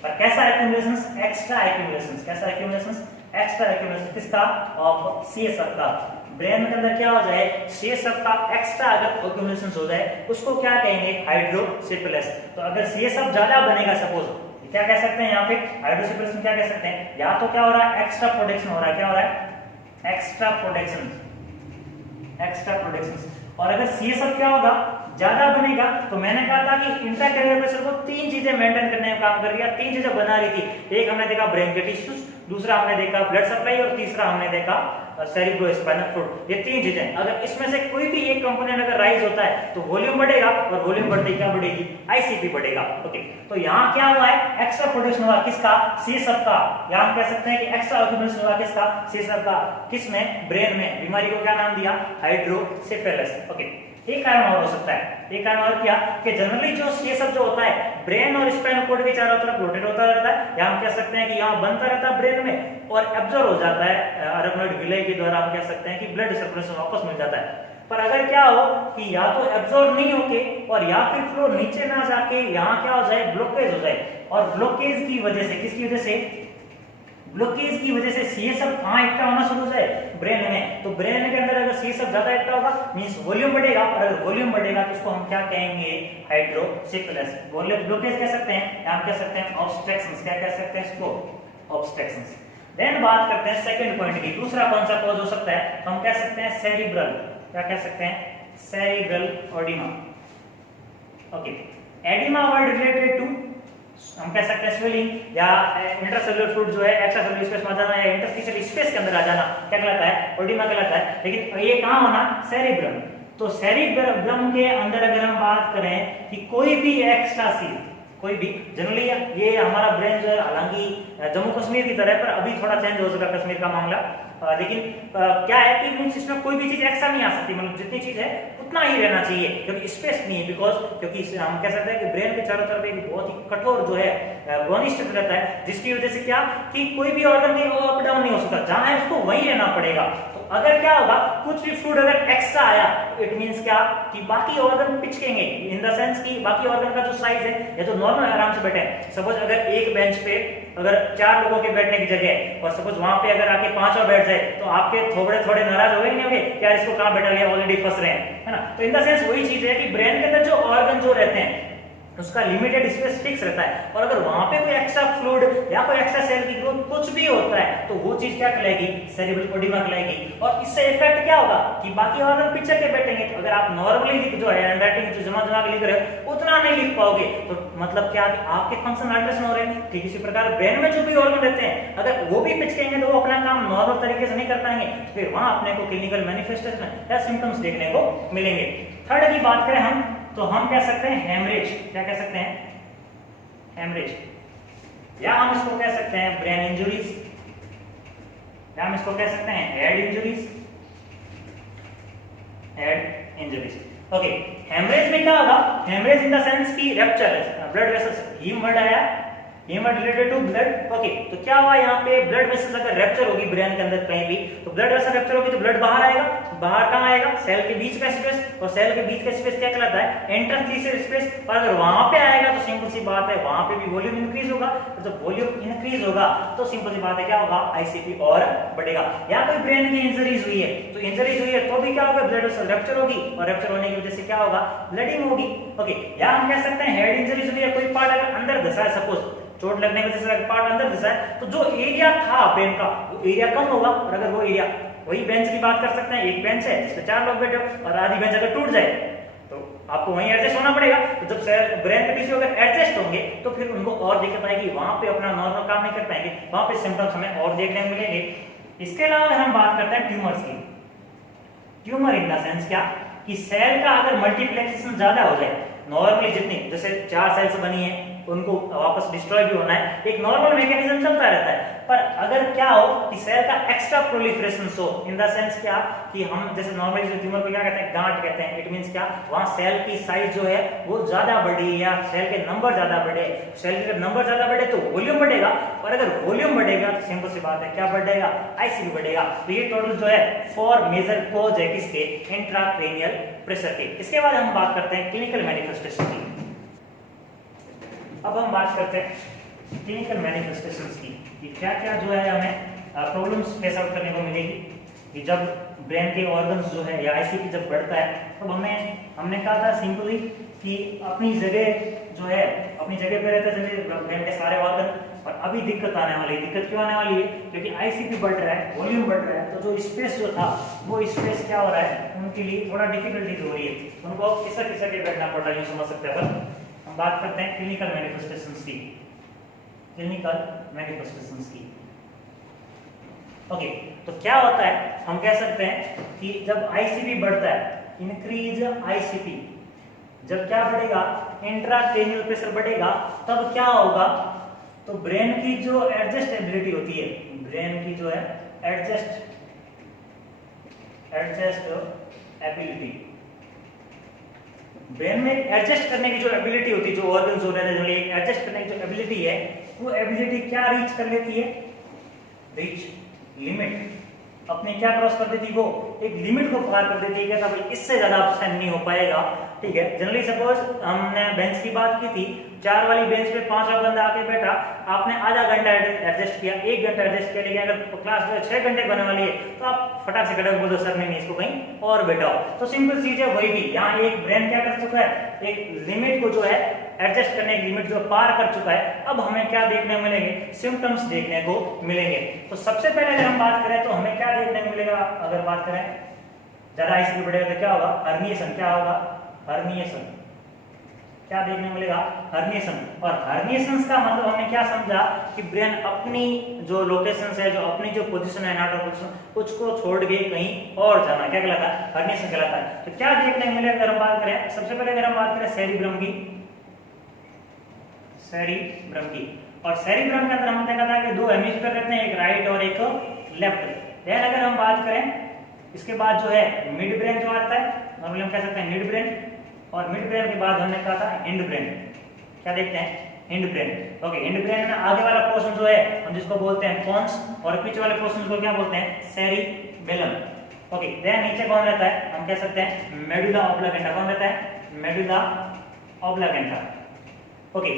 पर कैसा एक्यूमुलेशन, एक्स्ट्रा एक्यूमुलेशन। कैसा एक्यूमुलेशन, एक्स्ट्रा एक्यूमुलेशन किसका, ऑफ CSF का। ब्रेन के अंदर क्या हो जाए, CSF का एक्स्ट्रा अगर एक्यूमुलेशन हो जाए उसको क्या कहेंगे, हाइड्रोसिफेलस। तो अगर CSF ज्यादा बनेगा, सपोज क्या कह सकते हैं यहाँ पे, हाइड्रोसिफेलस में क्या कह सकते हैं, या तो क्या हो रहा है, एक्स्ट्रा प्रोडक्शन हो रहा है। क्या हो रहा है, एक्स्ट्रा प्रोडक्शन, एक्स्ट्रा प्रोडक्शन। और अगर CSF क्या होगा, ज्यादा बनेगा, तो मैंने कहा था कि इंट्राक्रेनियल प्रेशर को तीन चीजें मेंटेन करने में काम कर रही है, तीन चीजें बना रही थी। एक हमने देखा ब्रेन के टिश्यूज, दूसरा हमने देखा ब्लड सप्लाई, और तीसरा हमने देखा सेरिब्रोस्पाइनल फ्लूइड। ये तीन चीजें, अगर इसमें से कोई भी एक कंपोनेंट अगर राइज होता है तो वॉल्यूम बढ़ेगा, और वॉल्यूम बढ़ते ही क्या बढ़ेगी, आईसीपी बढ़ेगा। ओके, तो यहाँ क्या हुआ है, एक्स्ट्रा प्रोडक्शन हुआ किसका, CSF का। यहाँ हम कह सकते हैं कि एक्स्ट्रा एक्यूमुलेशन हुआ किसका, CSF का। किसमें, ब्रेन में। बीमारी को क्या नाम दिया, हाइड्रोसिफेलस। ओके, एक कारण और हो सकता है, एक कारण और क्या कि जनरली जो ये सब जो होता है ब्रेन और स्पाइनल कॉर्ड के चारों तरफ रोटेट होता रहता है, या हम कह सकते हैं कि यहाँ बनता रहता है ब्रेन में और एब्जॉर्ब हो जाता है अराक्नोइड विलेय के द्वारा, हम कह सकते हैं कि ब्लड सर्कुलेशन वापस मिल जाता है। पर अगर क्या हो कि या तो एब्जॉर्ब नहीं होके और या फिर फ्लो नीचे ना जाके यहाँ क्या हो जाए, ब्लॉकेज हो जाए, और ब्लॉकेज की वजह से, किसकी वजह से, ब्लॉकेज की वजह से ये सब कहाँ इकट्ठा होना शुरू हो जाए, ब्रेन में। तो ब्रेन के अंदर अगर ये सब ज्यादा इकट्ठा होगा मींस वॉल्यूम बढ़ेगा, और अगर वॉल्यूम बढ़ेगा तो इसको हम क्या कहेंगे, हाइड्रोसेफेलस। ब्लॉकेज कह सकते हैं, या हम कह सकते हैं ऑब्स्ट्रक्शंस, क्या कह सकते हैं इसको, ऑब्स्ट्रक्शंस। देन बात करते हैं सेकंड पॉइंट की, दूसरा कौन सा कॉज हो सकता है, हम कह सकते हैं सेरिब्रल, क्या कह सकते हैं, cerebral edema. Okay, edema word related to, हम कह सकते हैं स्वेलिंग या इंट्रासेलुलर फ्लूइड जो है एक्स्ट्रासेलुलर स्पेस में आ जाना या इंटरस्टिशियल स्पेस के अंदर आ जाना, क्या कहलाता है, एडिमा कहलाता है। लेकिन ये कहाँ होना, सेरिब्रम। तो सेरिब्रम के अंदर अगर हम बात करें कि कोई भी एक्स्ट्रा सील, कोई भी, जनरली ये हमारा ब्रेन जो है हालांकि जम्मू कश्मीर की तरह, पर अभी थोड़ा चेंज हो सका कश्मीर का मामला, लेकिन क्या है कि मींस इसमें कोई भी चीज एक्स्ट्रा नहीं आ सकती, मतलब जितनी चीज है उतना ही रहना चाहिए, क्योंकि स्पेस नहीं है, बिकॉज क्योंकि हम कह सकते हैं कि ब्रेन के चारों तरफ एक बहुत ही कठोर जो है बोनी स्ट्रक्चर रहता है, जिसकी वजह से क्या कि कोई भी ऑर्गन नहीं अप डाउन नहीं हो सकता, जहां है उसको वहीं रहना पड़ेगा। तो अगर क्या होगा, कुछ भी फ्लूइड अगर एक्स्ट्रा आया, इट मींस क्या कि बाकी ऑर्गन पिचकेंगे, इन द सेंस कि बाकी ऑर्गन का जो साइज है या जो नॉर्मल आराम से बैठे हैं, सपोज अगर एक बेंच पे अगर 4 लोगों के बैठने की जगह है और सपोज वहां पे अगर आके 5 और बैठ जाए, तो आपके थोड़े थोड़े नाराज हो गए नहीं होंगे, यार इसको कहां बैठा लिया, ऑलरेडी फंस रहे हैं, है ना। तो इन द सेंस वही चीज है कि ब्रेन के अंदर जो ऑर्गन जो रहते हैं उसका लिमिटेड स्पेस फिक्स रहता है, और अगर वहां पे कोई एक्स्ट्रा फ्लूइड या कोई एक्स्ट्रा सेल की ग्रोथ कुछ भी होता है तो वो चीज क्या कहलाएगी, सेरिब्रल एडिमा कहलाएगी। और इससे इफेक्ट क्या होगा कि बाकी ऑर्गन पीछे के बैठेंगे, तो अगर आप नॉर्मली जो है हैंडराइटिंग जो जमा जमा के लिख रहे हो उतना नहीं लिख पाओगे, तो मतलब क्या कि आपके फंक्शन अल्टरेशन हो रहे हैं। ठीक इसी प्रकार ब्रेन में जो भी ऑर्गन रहते हैं अगर वो भी पिचकेंगे तो वो अपना काम नॉर्मल तरीके से नहीं कर पाएंगे, तो फिर वहां अपने को क्लिनिकल मैनिफेस्टेशन या सिम्टम्स देखने को मिलेंगे। थर्ड की बात करें हम, तो हम कह सकते हैं हेमरेज, क्या कह सकते हैं, हेमरेज, या हम इसको कह सकते हैं ब्रेन इंजुरीज, या हम इसको कह सकते हैं head injuries, head injuries. Okay, haemorrhage में क्या होगा, हेमरेज इन द सेंस की rupture, blood vessels, haem word आया, haem related to blood. Okay, तो क्या हुआ यहाँ पे, ब्लड वेसल्स अगर रप्चर होगी ब्रेन के अंदर कहीं भी, तो ब्लड वेसल रप्चर होगी तो ब्लड बाहर आएगा, बाहर कहाँ आएगा, सेल के बीच का स्पेस, और सेल के बीच का स्पेस क्या कहलाता है, इंटरस्टिशियल स्पेस। और अगर वहां पे आएगा तो सिंपल सी बात है वहां पे भी वॉल्यूम इंक्रीज होगा, और जब वॉल्यूम इंक्रीज होगा तो सिंपल सी बात है क्या होगा, आईसीपी और बढ़ेगा। या कोई ब्रेन की इंजरीज हुई है, तो इंजरीज हुई है तो भी क्या होगा, ब्लड वेसल रप्चर होगी, और रप्चर होने की वजह से क्या होगा, ब्लीडिंग होगी। ओके, या हम कह सकते हैं हेड इंजरीज हुई है, कोई पार्ट अगर अंदर धसा है, सपोज चोट लगने की वजह से पार्ट अंदर धसा है, तो जो एरिया था ब्रेन का वो एरिया कम होगा, और अगर वो एरिया, वही बेंच की बात कर सकते हैं, एक बेंच है जिसपे 4 लोग बैठे हो और आधी बेंच अगर टूट जाए तो आपको वहीं एडजस्ट होना पड़ेगा। तो जब ब्रेन के टिश्यू अगर एडजस्ट होंगे तो फिर उनको और दिक्कत आएगी, वहां पे अपना नॉर्मल काम नहीं कर पाएंगे, वहां पे सिम्टम्स हमें और देखने को मिलेंगे। इसके अलावा हम बात करते हैं ट्यूमर्स की। ट्यूमर इन द सेंस क्या कि सेल का अगर मल्टीप्लेक्सेशन ज्यादा हो जाए, नॉर्मली जितनी जैसे 4 सेल्स बनी है उनको वापस डिस्ट्रॉय भी होना है, एक नॉर्मल मैकेनिज्म चलता रहता है। पर अगर क्या हो कि सेल का एक्स्ट्रा प्रोलिफरेशन हो, इन द सेंस क्या कि हम जैसे नॉर्मली जो ट्यूमर को क्या कहते हैं, गांठ कहते हैं, इट मींस क्या वहां सेल की साइज जो है वो ज्यादा बढ़ी या सेल के नंबर ज्यादा बढ़े, सेल के नंबर ज्यादा बढ़े तो वॉल्यूम बढ़ेगा, और अगर वॉल्यूम बढ़ेगा तो सिंपल सी बात है क्या बढ़ेगा, आईसीपी बढ़ेगा। तो ये टोटल जो है 4 मेजर कॉज है किसके, इंट्राक्रेनियल प्रेशर के। इसके बाद हम बात करते हैं क्लिनिकल मैनिफेस्टेशन की। अब हम बात करते हैं क्लिनिकल मैनिफेस्टेशंस की कि क्या क्या जो है हमें प्रॉब्लम्स फेस आउट करने को मिलेगी कि जब ब्रेन के ऑर्गन्स जो है या आईसीपी जब बढ़ता है, तो हमने कहा था सिंपली कि अपनी जगह जो है अपनी जगह पे रहता है ब्रेन के सारे ऑर्गन, और अभी दिक्कत आने वाली है। दिक्कत क्यों आने वाली है, क्योंकि आईसीपी बढ़ रहा है, वॉल्यूम बढ़ रहा है, तो जो स्पेस जो था वो स्पेस क्या हो रहा है, उनके लिए थोड़ा डिफिकल्टीज हो रही है, उनको किसर के बैठना पड़ रहा है, समझ सकते हैं। हम बात करते हैं क्लिनिकल मैनिफेस्टेशंस की, क्लिनिकल मैनिफेस्टेशंस की। ओके, तो क्या होता है, हम कह सकते हैं कि जब आईसीपी बढ़ता है, इंक्रीज आईसीपी, जब क्या बढ़ेगा, इंट्राक्रेनियल प्रेशर बढ़ेगा, तब क्या होगा, तो ब्रेन की जो एडजस्ट एबिलिटी होती है, ब्रेन की जो है एडजस्ट एबिलिटी, ब्रेन में एडजस्ट करने की जो एबिलिटी होती है, जो ऑर्गन्स हो रहे हैं एक एडजस्ट करने की जो एबिलिटी है, वो एबिलिटी क्या रीच कर लेती है, रीच लिमिट, अपने क्या क्रॉस कर देती है, वो एक लिमिट को पार कर देती है। कहता भाई इससे ज्यादा ऑप्शन नहीं हो पाएगा, ठीक है। जनरली सपोज हमने बेंच की बात की थी, 4 वाली बेंच पे 5वां बंदा आके बैठा, आपने आधा घंटा एडजस्ट किया, 1 घंटा एडजस्ट किया, लेकिन अगर क्लास जो है 6 घंटे होने वाली है तो आप फटाक से खड़े बोल दो सर नहीं इसको कहीं और बैठाओ। तो सिंपल चीज है वही भी यहाँ एक ब्रेन क्या कर चुका है, एक लिमिट को जो है एडजस्ट करने की लिमिट जो पार कर चुका है। अब हमें क्या देखने को मिलेंगे, सिम्टम्स देखने को मिलेंगे। तो सबसे पहले अगर हम बात करें तो हमें क्या देखने को मिलेगा, अगर बात करें ज्यादा आईसीपी बढ़ेगा तो क्या होगा, हर्निएशन, क्या होगा, हर्निएशन, क्या देखने को मिलेगा, हर्निएशन। और हर्निएशन का मतलब हमने क्या समझा कि ब्रेन अपनी जो लोकेशन है, जो अपनी जो पोजीशन है एनाटॉमी पोजीशन, उसको छोड़ के कहीं और जाना, क्या कहलाता है, हर्निएशन कहलाता है। तो क्या देखने को मिलेगा अगर हम बात करें, सबसे पहले अगर हम बात करें सेरिब्रम की, सेरिब्रम की, और सेरिब्रम के अंदर हमने देखा था कि 2 हेमिस्फीयर रहते हैं, एक राइट और एक लेफ्ट। देन अगर हम बात करें इसके बाद जो है मिड ब्रेन जो आता है, नॉर्मली हम कह सकते हैं मिड ब्रेन, और मिड ब्रेन के बाद हमने कहा था एंड ब्रेन, क्या देखते हैं, and brain. Okay, and brain में आगे वाला पोर्शन जो है हम जिसको बोलते हैं पोन्स, और पीछे वाले पोर्शन को क्या बोलते हैं, सेरिबेलम। ओके, देन नीचे कौन रहता है, हम कह सकते हैं मेडुला ऑब्लांगेटा, कौन रहता है, मेडुला ऑब्लांगेटा। ओके,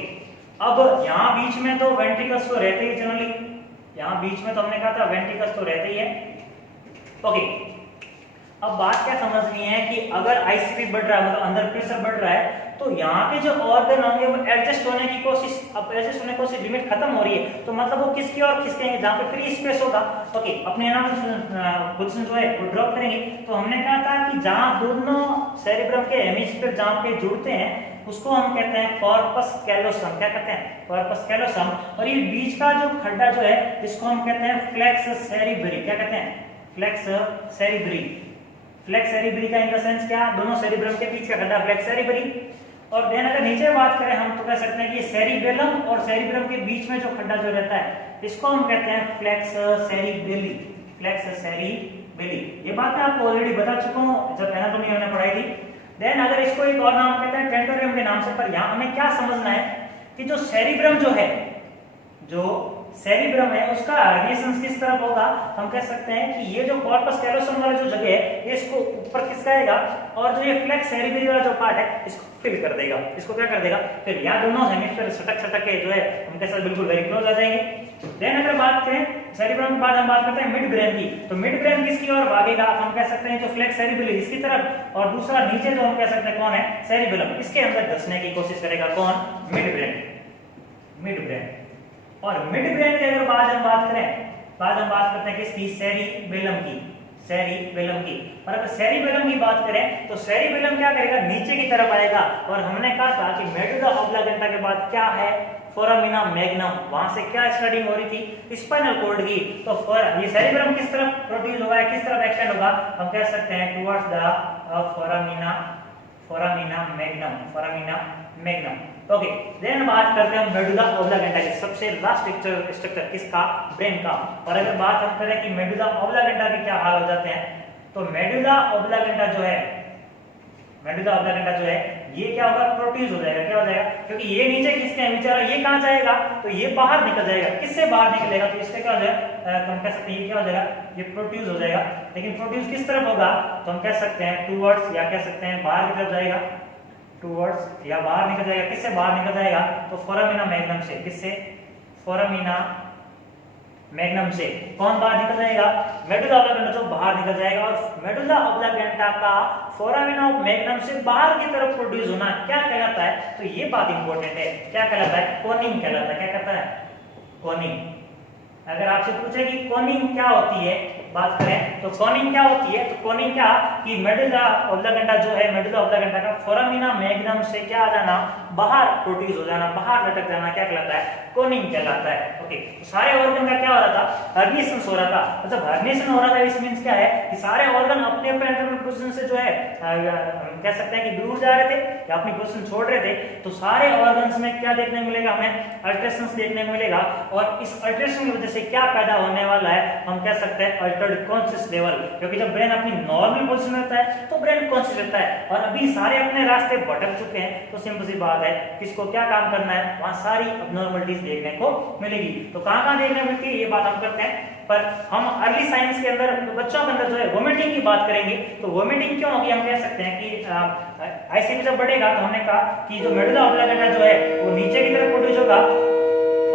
अब यहाँ बीच में तो वेंट्रिकल्स तो रहते ही, जनरली यहाँ बीच में तो हमने कहा था वेंट्रिकल्स तो रहते ही है। ओके, अब बात क्या समझनी है कि अगर आईसीपी बढ़ रहा है, मतलब अंदर प्रेशर बढ़ रहा है, तो यहाँ के जो ऑर्गन होंगे वो एडजस्ट होने की कोशिश, अब एडजस्ट होने की कोशिश, लिमिट खत्म हो रही है, तो मतलब वो किसकी और खिसकेंगे, जहाँ पे फ्री स्पेस होगा। ओके, अपने पोजीशन जो है वो ड्रॉप करेंगे। तो हमने कहा था कि जहाँ दोनों सेरिब्रम के हेमिस्फीयर जहाँ पे जुड़ते हैं उसको हम कहते हैं कॉर्पस कैलोसम, क्या कहते हैं, कॉर्पस कैलोसम। और ये बीच का जो खड्डा जो है इसको हम कहते हैं फ्लेक्स सेरिब्री, क्या कहते हैं, फ्लेक्स सेरिब्री। फ्लेक्स सेरिब्री का इन द सेंस क्या, दोनों सेरिब्रम के बीच का खड्डा फ्लेक्स सेरिब्री। और देन अगर नीचे बात करें हम तो कह सकते हैं कि सेरिबेलम और सेरिब्रम के बीच में जो खड्डा जो रहता है इसको हम कहते हैं फ्लेक्स सेरिबेली, फ्लेक्स सेरिबेली। ये बात मैं आपको ऑलरेडी बता चुका हूँ जब एनाटॉमी हमने पढ़ाई थी। देन अगर इसको एक और नाम कहते हैं टेंटोरियम के नाम से, पर यहाँ हमें क्या समझना है कि जो सेरिब्रम जो है, जो सेरिब्रम है उसका हर्निएशन किस तरफ होगा, हम कह सकते हैं कि ये जो कॉर्पस कैलोसम वाला जो जगह है इसको ऊपर खिसकाएगा, और जो ये फ्लेक्स सेरिब्री वाला जो पार्ट है इसको फिल कर देगा, इसको क्या कर देगा, फिर यहाँ दोनों हेमिस्फीयर सटक सटक के जो है हम कह सकते बिल्कुल वेरी क्लोज आ जाएंगे। देन अगर बात करें सेरिब्रम के बाद हम बात करते हैं मिड ब्रेन की, तो मिड ब्रेन किसकी ओर भागेगा, हम कह सकते हैं जो फ्लेक्स सेरिब्री इसकी तरफ, और दूसरा नीचे जो हम कह सकते हैं कौन है, सेरिबेलम, इसके अंदर धंसने की कोशिश करेगा कौन, मिड ब्रेन, मिड ब्रेन। और मिड ब्रेन की अगर बाद हम बात करते हैं किसकी, सेरिबेलम की, सेरिबेलम की। और अगर सेरिबेलम की बात करें तो सेरिबेलम क्या करेगा, नीचे की तरफ आएगा। और हमने कहा था कि मेडुला ऑब्लांगेटा के बाद क्या है, फोरामिना मैग्नम, वहां से क्या स्टार्टिंग हो रही थी, स्पाइनल कॉर्ड की। तो ये सेरिबेलम किस तरफ प्रोड्यूस होगा, किस तरफ एक्सटेंड होगा, हम कह सकते हैं towards the foramina magnum, foramina magnum. Okay, then बात करते हैं मेडुला ऑब्लांगेटा की, सबसे लास्ट स्ट्रक्चर किसका, ब्रेन का। और अगर बात हम करें कि मेडुला ऑब्लांगेटा के क्या हाल हो जाते हैं, तो मेडुला ऑब्लांगेटा जो है, मेडुला ऑब्लांगेटा जो है ये क्या होगा, प्रोड्यूस हो जाएगा, क्या हो जाएगा, क्योंकि ये नीचे खिसके हैं बेचारा, ये कहां जाएगा, तो ये बाहर निकल जाएगा। किससे बाहर निकलेगा, तो इससे क्या हो जाएगा, हम कह सकते हैं ये क्या हो जाएगा, ये प्रोड्यूस हो जाएगा। लेकिन प्रोड्यूस किस तरफ होगा, तो हम कह सकते हैं टूवर्ड्स, या कह सकते हैं बाहर की तरफ जाएगा, टूवर्ड्स या बाहर निकल जाएगा। किससे बाहर निकल जाएगा, तो फोरामिना मैग्नम से, किससे, फोरामिना मैग्नम से। कौन बाहर निकल जाएगा, मेडुला ऑब्लांगेटा जो बाहर निकल जाएगा। और मेडुला ऑब्लांगेटा का फोरामिना मैग्नम से बाहर की तरफ प्रोड्यूस होना क्या कहलाता है, तो ये बात इंपॉर्टेंट है, क्या कहलाता है, कोनिंग कहलाता है। क्या कहता है, कोनिंग। अगर आपसे पूछे कि कोनिंग क्या होती है, बात करें तो कोनिंग क्या होती है, तो कोनिंग क्या कि मेडुला ऑब्लांगेटा जो है, मेडुला ऑब्लांगेटा का फोरामिना मैग्नम से क्या आ जाना, बाहर प्रोड्यूस हो जाना, बाहर लटक जाना, क्या कहलाता है, कोनिंग कहलाता है। ओके, तो सारे ऑर्गन का क्या हो रहा था, हर्निएशन हो रहा था। मतलब हर्निएशन हो रहा था इस मींस क्या है कि सारे ऑर्गन अपने अपने एंटरनल पोजीशन से जो है कह सकते हैं कि दूर जा रहे थे या अपनी पोजीशन छोड़ रहे थे। तो सारे ऑर्गन्स में क्या देखने को मिलेगा, हमें अल्ट्रेशंस देखने को मिलेगा। और इस अल्ट्रेशन की वजह से क्या पैदा होने वाला है, हम कह सकते हैं अल्टर्ड कॉन्शियस लेवल, क्योंकि जब ब्रेन अपनी नॉर्मल पोजीशन में रहता है तो ब्रेन कॉन्शियस रहता है, और अभी सारे अपने रास्ते भटक चुके हैं तो सिंपल सी बात है किसको क्या काम करना है, वहां सारी अबनॉर्मलिटीज देखने को मिलेगी। तो कहां देखने मिलती है ये बात हम करते हैं, पर हम अर्ली साइंस के अंदर बच्चों के अंदर जो है वोमिटिंग की बात करेंगे। तो वोमिटिंग क्यों होगी, हम कह सकते हैं कि आईसीपी जब बढ़ेगा तो हमने कहा कि जो मेडुला ऑब्लांगेटा जो है वो नीचे की तरफ प्रोड्यूस होगा,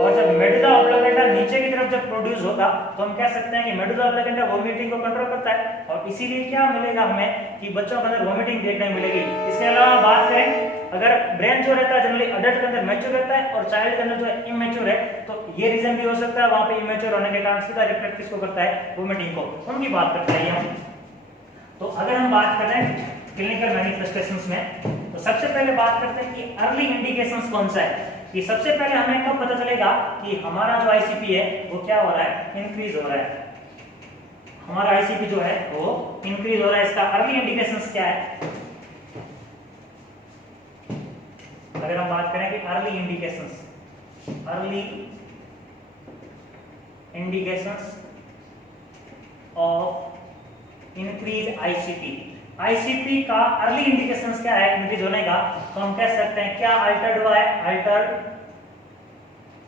और जब मेडुला ऑब्लांगेटा नीचे की तरफ जब प्रोड्यूस होगा तो हम कह सकते हैं कि मेडुला ऑब्लांगेटा वोमिटिंग को कंट्रोल करता है, और इसीलिए क्या मिलेगा हमें कि बच्चों के अंदर वोमिटिंग देखने मिलेगी। इसके अलावा बात करें, अगर ब्रेन जो रहता है जनरली अडल्ट के अंदर मैच्योर रहता है और चाइल्ड के अंदर जो है इमेच्योर है, तो ये रीजन भी हो सकता है वहां पे इमेच्योर होने के कारण सीधा रिफ्लेक्ट किसको करता है, वोमिटिंग को, उनकी बात करते हैं हम। तो अगर हम बात करें क्लिनिकल मैनिफेस्टेशंस में, तो सबसे पहले बात करते हैं कि अर्ली इंडिकेशंस कौन सा है, कि सबसे पहले हमें कब पता चलेगा कि हमारा जो आईसीपी है वो क्या हो रहा है, इंक्रीज हो रहा है, हमारा आईसीपी जो है वो इंक्रीज हो रहा है। इसका अर्ली इंडिकेशंस क्या है, अगर हम बात करें कि early indications of increase ICP, ICP का अर्ली इंडिकेशंस क्या है इंक्रीज होने का, तो हम कह सकते हैं क्या अल्टर्ड हुआ है,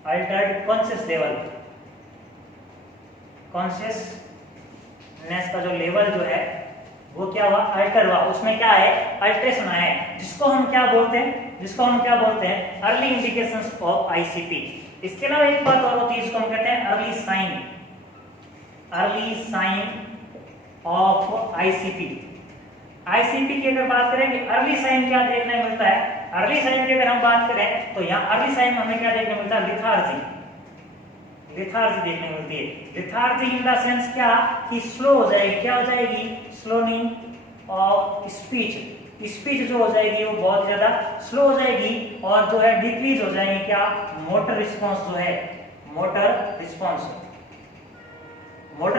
अल्टर्ड कॉन्शियस लेवल, कॉन्शियसनेस का जो लेवल जो है वो क्या हुआ, अल्टर हुआ, उसमें क्या है, अल्ट्रेशन आया है, जिसको हम क्या बोलते हैं अर्ली इंडिकेशंस ऑफ आईसीपी। इसके अलावा एक बात और होती है जिसको हम कहते हैं early sign of ICP. ICP की अगर बात करें कि अर्ली साइन क्या देखने को मिलता है, अर्ली साइन की अगर हम बात करें तो यहाँ अर्ली साइन में हमें क्या देखने को मिलता है, लिथार्जी देखने को मिलती है। लिथार्जी इन द सेंस क्या कि स्लो हो जाएगी, क्या हो जाएगी, स्लोनिंग ऑफ स्पीच जो हो जाएगी वो बहुत ज्यादा स्लो हो जाएगी, और जो है डिक्रीज हो जाएगी क्या, मोटर रिस्पॉन्स जो है, मोटर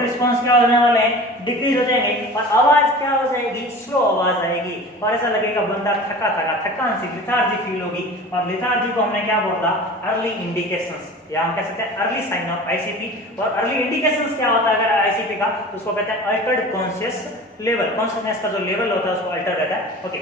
रिस्पॉन्स क्या होने वाले हैं, डिक्रीज हो जाएंगे, और आवाज क्या हो जाएगी, स्लो आवाज आएगी, और ऐसा लगेगा बंदा थकान सी लिथार्जी फील होगी, और लिथार्जी को हमने क्या बोला, अर्ली इंडिकेशंस, या हम कह सकते हैं अर्ली साइन ऑफ आईसीपी। और अर्ली इंडिकेशंस क्या होता है अगर आईसीपी का, तो उसको कहते हैं अल्टर्ड कॉन्शियस लेवल, कॉन्शियसनेस का जो लेवल होता है उसको अल्टर रहता है। ओके,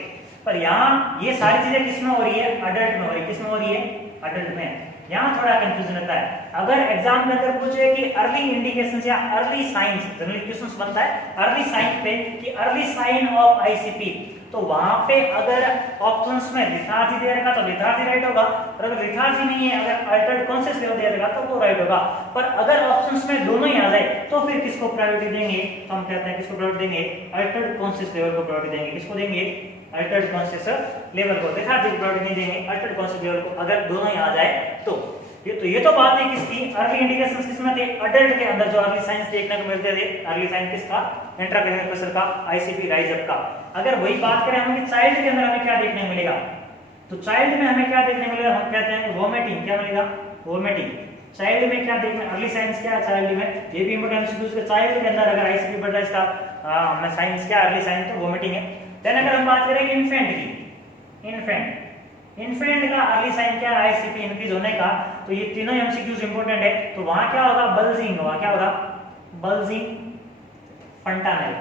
पर यहाँ ये सारी चीजें किसमें हो रही है, अडल्ट में हो रही है, किसमें हो रही है, अडल्ट में। यहाँ थोड़ा कंफ्यूजन रहता है, अगर एग्जाम में अगर पूछे कि अर्ली इंडिकेशंस या अर्ली साइंस, जनरली क्वेश्चंस बनता है अर्ली साइन पे कि अर्ली साइन ऑफ आईसीपी, तो वहां पे अगर ऑप्शंस में लिथार्जी दे रखा तो लिथार्जी राइट होगा, और अगर लिथार्जी नहीं है, अगर अल्टर्ड कॉन्शियस लेवल दे रखा तो वो राइट होगा। पर अगर ऑप्शंस में दोनों ही आ जाए तो फिर किसको प्रायोरिटी देंगे, तो हम कहते हैं किसको प्रायोरिटी देंगे, अल्टर्ड कॉन्शियस लेवल को प्रायोरिटी देंगे, किसको देंगे, अल्टर्ड कॉन्शियस लेवल को, लिथार्जी को प्रायोरिटी नहीं देंगे, अल्टर्ड कॉन्शियस लेवल को, अगर दोनों ही आ जाए तो। ये तो बात है किसकी, अर्ली इंडिकेशंस किसमें थे, अडल्ट के अंदर जो अर्ली साइंस देखने को मिलते थे, अर्ली साइन किसका, इंट्राक्रेनियल प्रेशर का, आईसीपी राइज अप का। अगर वही बात करें हम चाइल्ड के अंदर हमें क्या देखने मिलेगा, तो चाइल्ड में हमें क्या देखने मिलेगा, हम कहते हैं वोमिटिंग, क्या मिलेगा, वोमिटिंग। चाइल्ड में क्या देखने, अर्ली साइंस क्या है चाइल्ड में, ये भी इंपॉर्टेंट है, चाइल्ड के अंदर अगर आईसीपी बढ़ रहा है इसका हमने साइंस क्या, अर्ली साइन तो वोमिटिंग है। देन अगर हम बात करें इन्फेंट की, इन्फेंट का अर्ली साइन क्या, आईसीपी इंक्रीज होने का, तो ये तीनों एमसीक्यूज इंपॉर्टेंट है। तो वहां क्या होगा, बल्जिंग होगा, क्या होगा, बल्जिंग फंटानेल,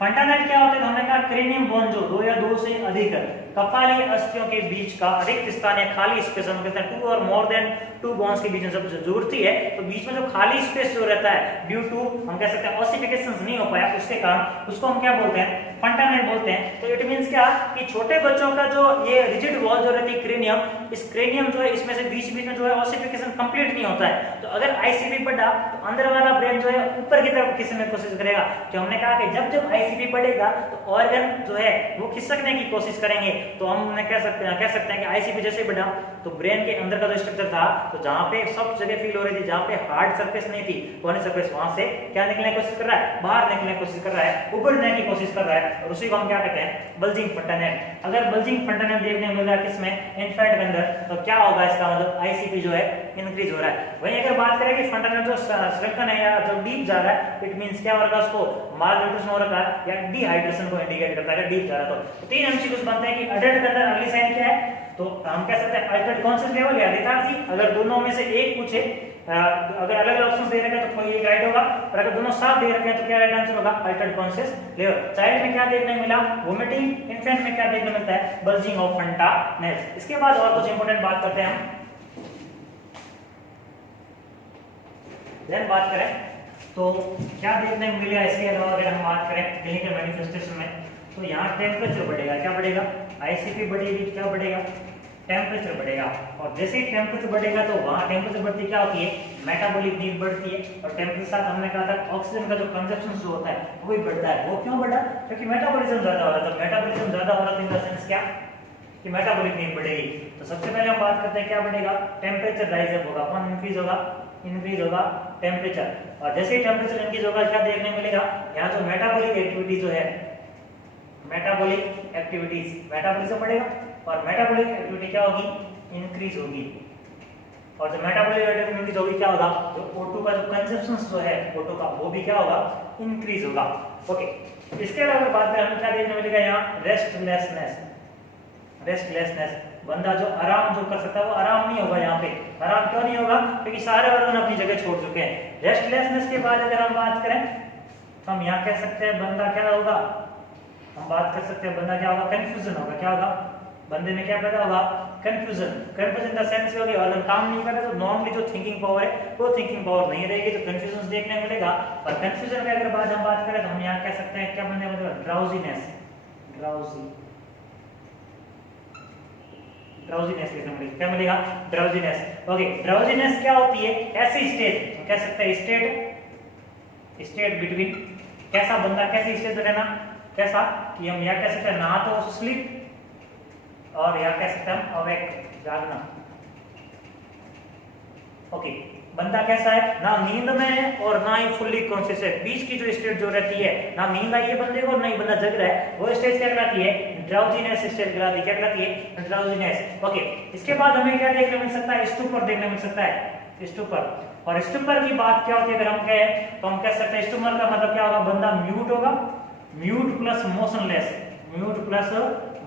फंटानेल क्या होता है, तो हमने कहा क्रेनियम बोन जो दो या दो से अधिक कपाली अस्थियों के बीच का रिक्त स्थान या खाली स्पेस, हम कहते हैं टू और मोर देन टू बोन्स के बीच में जब जुड़ती है तो बीच में जो खाली स्पेस जो रहता है ड्यू टू हम कह सकते हैं ऑसिफिकेशंस नहीं हो पाया, उसके कारण उसको हम क्या बोलते हैं, फंटानेल बोलते हैं। तो इट मींस क्या कि छोटे बच्चों का जो ये रिजिड वॉल जो रहती है क्रेनियम, इस क्रेनियम जो है इसमें से बीच में जो है ऑसिफिकेशन कंप्लीट नहीं होता है। तो अगर आईसीपी बढ़ा तो अंदर वाला ब्रेन जो है ऊपर की तरफ खिसकने की कोशिश करेगा। जो हमने कहा कि जब आईसीपी बढ़ेगा तो ऑर्गन जो है वो खिसकने की कोशिश करेंगे। तो हम कह सकते हैं कि आईसीपी जैसे बढ़ा तो ब्रेन के अंदर का जो स्ट्रक्चर था, तो जहां पे सब जगह फील हो रही थी, जहां पे हार्ड सरफेस नहीं थी, कॉर्नर सरफेस, वहां से क्या निकलने की कोशिश कर रहा है, बाहर निकलने की कोशिश कर रहा है, उभरने की कोशिश कर रहा है, और उसी को हम क्या कहते हैं, बल्जिंग फंटानेल। अगर बल्जिंग फंटानेल देखने को मिल रहा है किसमें, इन्फेंट के अंदर, तो क्या होगा, इसका मतलब आईसीपी जो है इंक्रीज हो रहा है। वहीं अगर बात करें कि फंटानेल जो श्रिंकन है या जो डीप जा रहा है, इट मींस क्या होगा, उसको मालन्यूट्रिशन हो रखा है या डिहाइड्रेशन को इंडिकेट करता है अगर डीप जा रहा है। तो तीन एमसीक्यूज बनते हैं कि अडल्ट के अंदर अर्ली साइन क्या है, तो हम कह सकते हैं अल्टर्ड कॉन्शियस लेवल या लेथार्जी। अगर दोनों में से एक पूछे अगर अलग अलग ऑप्शन दे रखे हैं तो कोई एक राइट होगा, और अगर दोनों साथ दे रखे हैं तो क्या राइट आंसर होगा, अल्टर्ड कॉन्शियस लेवल। चाइल्ड में क्या देखने मिला, वोमिटिंग, इन्फेंट में क्या देखने मिलता है, बल्जिंग ऑफ फंटानेल्स। इसके बाद और कुछ इंपॉर्टेंट बात करते हैं हम। देन बात करें तो क्या देखने को मिलेगा, इसके अलावा अगर हम बात करें क्लिनिकल मैनिफेस्टेशन में, तो यहाँ टेम्परेचर बढ़ेगा, क्या बढ़ेगा, आईसीपी बढ़ेगी, क्या बढ़ेगा, टेम्परेचर बढ़ेगा। और जैसे ही टेम्परेचर बढ़ेगा तो वहाँ टेम्परेचर बढ़ती क्या होती है, मेटाबॉलिक नीड बढ़ती है। और टेम्परेचर के साथ हमने कहा था ऑक्सीजन का जो कंजप्शन जो होता है वो भी बढ़ता है। वो क्यों बढ़ा, क्योंकि मेटाबॉलिज्म ज्यादा हो रहा है। तो मेटाबॉलिज्म ज्यादा हो रहा है इन द सेंस क्या कि मेटाबॉलिक नीड बढ़ेगी। तो सबसे पहले हम बात करते हैं क्या बढ़ेगा, टेम्परेचर राइज अप होगा, कौन इंक्रीज होगा, इंक्रीज होगा टेम्परेचर। और जैसे ही टेम्परेचर इंक्रीज होगा क्या देखने मिलेगा, यहाँ जो मेटाबॉलिक एक्टिविटी जो है, मेटाबॉलिक एक्टिविटीज, मेटाबॉलिज्म बढ़ेगा और मेटाबॉलिक एक्टिविटी क्या होगी, इंक्रीज होगी। और जो मेटाबॉलिक एक्टिविटी इंक्रीज होगी क्या होगा, जो O2 का जो कंजप्शन जो है O2 का वो भी क्या होगा, इंक्रीज होगा। ओके, इसके अलावा बात करें हमें क्या देखने मिलेगा यहाँ, रेस्टलेसनेस, रेस्टलेसनेस, बंदा जो आराम जो कर सकता है वो आराम नहीं होगा। यहाँ पे आराम क्यों नहीं होगा, क्योंकि सारे ऑर्गन अपनी जगह छोड़ चुके हैं। रेस्टलेसनेस के बाद अगर हम बात करें तो हम यहाँ कह सकते हैं बंदा क्या होगा, हम बात कर सकते हैं बंदा क्या होगा, कंफ्यूजन होगा। क्या होगा, बंदे में क्या पैदा होगा, कंफ्यूजन। कंफ्यूजन द सेंस होगी अगर काम नहीं कर रहे तो नॉर्मली जो थिंकिंग पावर है वो थिंकिंग पावर नहीं रहेगी, तो कंफ्यूजन देखने को मिलेगा। और कंफ्यूजन की अगर बात हम बात करें तो हम यहाँ कह सकते हैं क्या बनने वाला, ड्राउजीनेस, ड्राउजीनेस देखने मिलेगा, क्या मिलेगा, ड्राउजीनेस। ओके, ड्राउजीनेस क्या होती है, ऐसी स्टेट, हम कह सकते हैं स्टेट बिटवीन, कैसा बंदा कैसी स्टेट में रहना, कैसा कि हम यहाँ कह सकते हैं ना तो स्लीप और यहाँ कह सकते हैं हम अवेक, जागना। ओके, बंदा कैसा है, ना नींद में है और ना ही फुल्ली कॉन्शियस है, बीच की जो स्टेट जो रहती है, ना नींद आई है बंदे को, नहीं बंदा जग रहा है, वो स्टेज क्या कहलाती है, ड्राउजीनेस स्टेज कहलाती है। क्या कहलाती है, ड्राउजीनेस। ओके, इसके बाद हमें क्या देखने मिल सकता है, स्टूपर देखने मिल सकता है, स्टूपर। और स्टूपर की बात क्या होती है अगर हम कहें तो हम कह सकते हैं स्टूपर का मतलब क्या होगा, बंदा म्यूट होगा, mute plus motionless, mute plus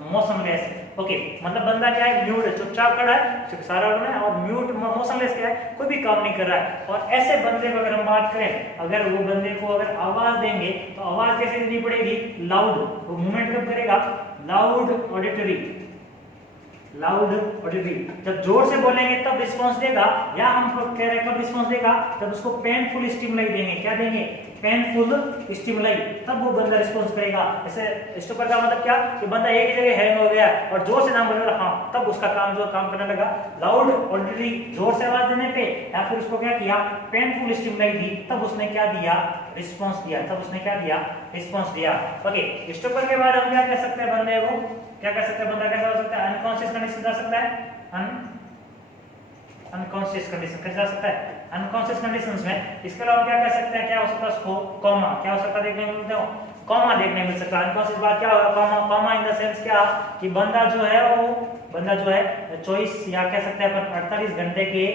motionless. Okay, मतलब बंदा क्या है, म्यूट है, चुपचाप खड़ा है, सारा है, और म्यूट मोशनलेस क्या है, कोई भी काम नहीं कर रहा है। और ऐसे बंदे को अगर हम बात करें, अगर वो बंदे को अगर आवाज देंगे तो आवाज कैसे देनी पड़ेगी, लाउड। वो मूवमेंट कब करेगा, लाउड ऑडिटरी, लाउड ऑडिटरी। जब जोर से बोलेंगे तब रिस्पांस देगा, या हम कह रहे हैं कब रिस्पांस देगा, जब उसको पेनफुल स्टिमुलाई देंगे। क्या देंगे, पेनफुल स्टिमुलाई, तब वो बंदा रिस्पांस करेगा। ऐसे स्टूपर का मतलब क्या कि बंदा एक ही जगह हैंग हो गया और जोर से नाम बोल रहा, हाँ, तब उसका काम जो काम करने लगा। लाउड ऑडिटरी, जोर से आवाज देने पे, या फिर उसको क्या किया, पेनफुल स्टिमुलाई दी, तब उसने क्या दिया, रिस्पांस दिया, तब उसने क्या दिया, रिस्पांस दिया। ओके, स्टूपर के बाद हम क्या कह सकते हैं, बंदे को क्या कह सकते हैं, बंदा कैसा हो सकता है, अनकॉन्शियस कंडीशन जा सकता है, अनकॉन्शियस कंडीशन कैसे जा सकता है, अनकॉन्शियस कंडीशंस में। इसके अलावा क्या कह सकते हैं, क्या हो सकता है उसको, कोमा, क्या हो सकता है देखने को मिलता है, कोमा देखने मिल सकता है। अनकॉन्शियस बात क्या होगा, coma, coma in the sense क्या कि बंदा जो है वो, बंदा जो है चॉइस या कह सकते हैं अपन 48 घंटे के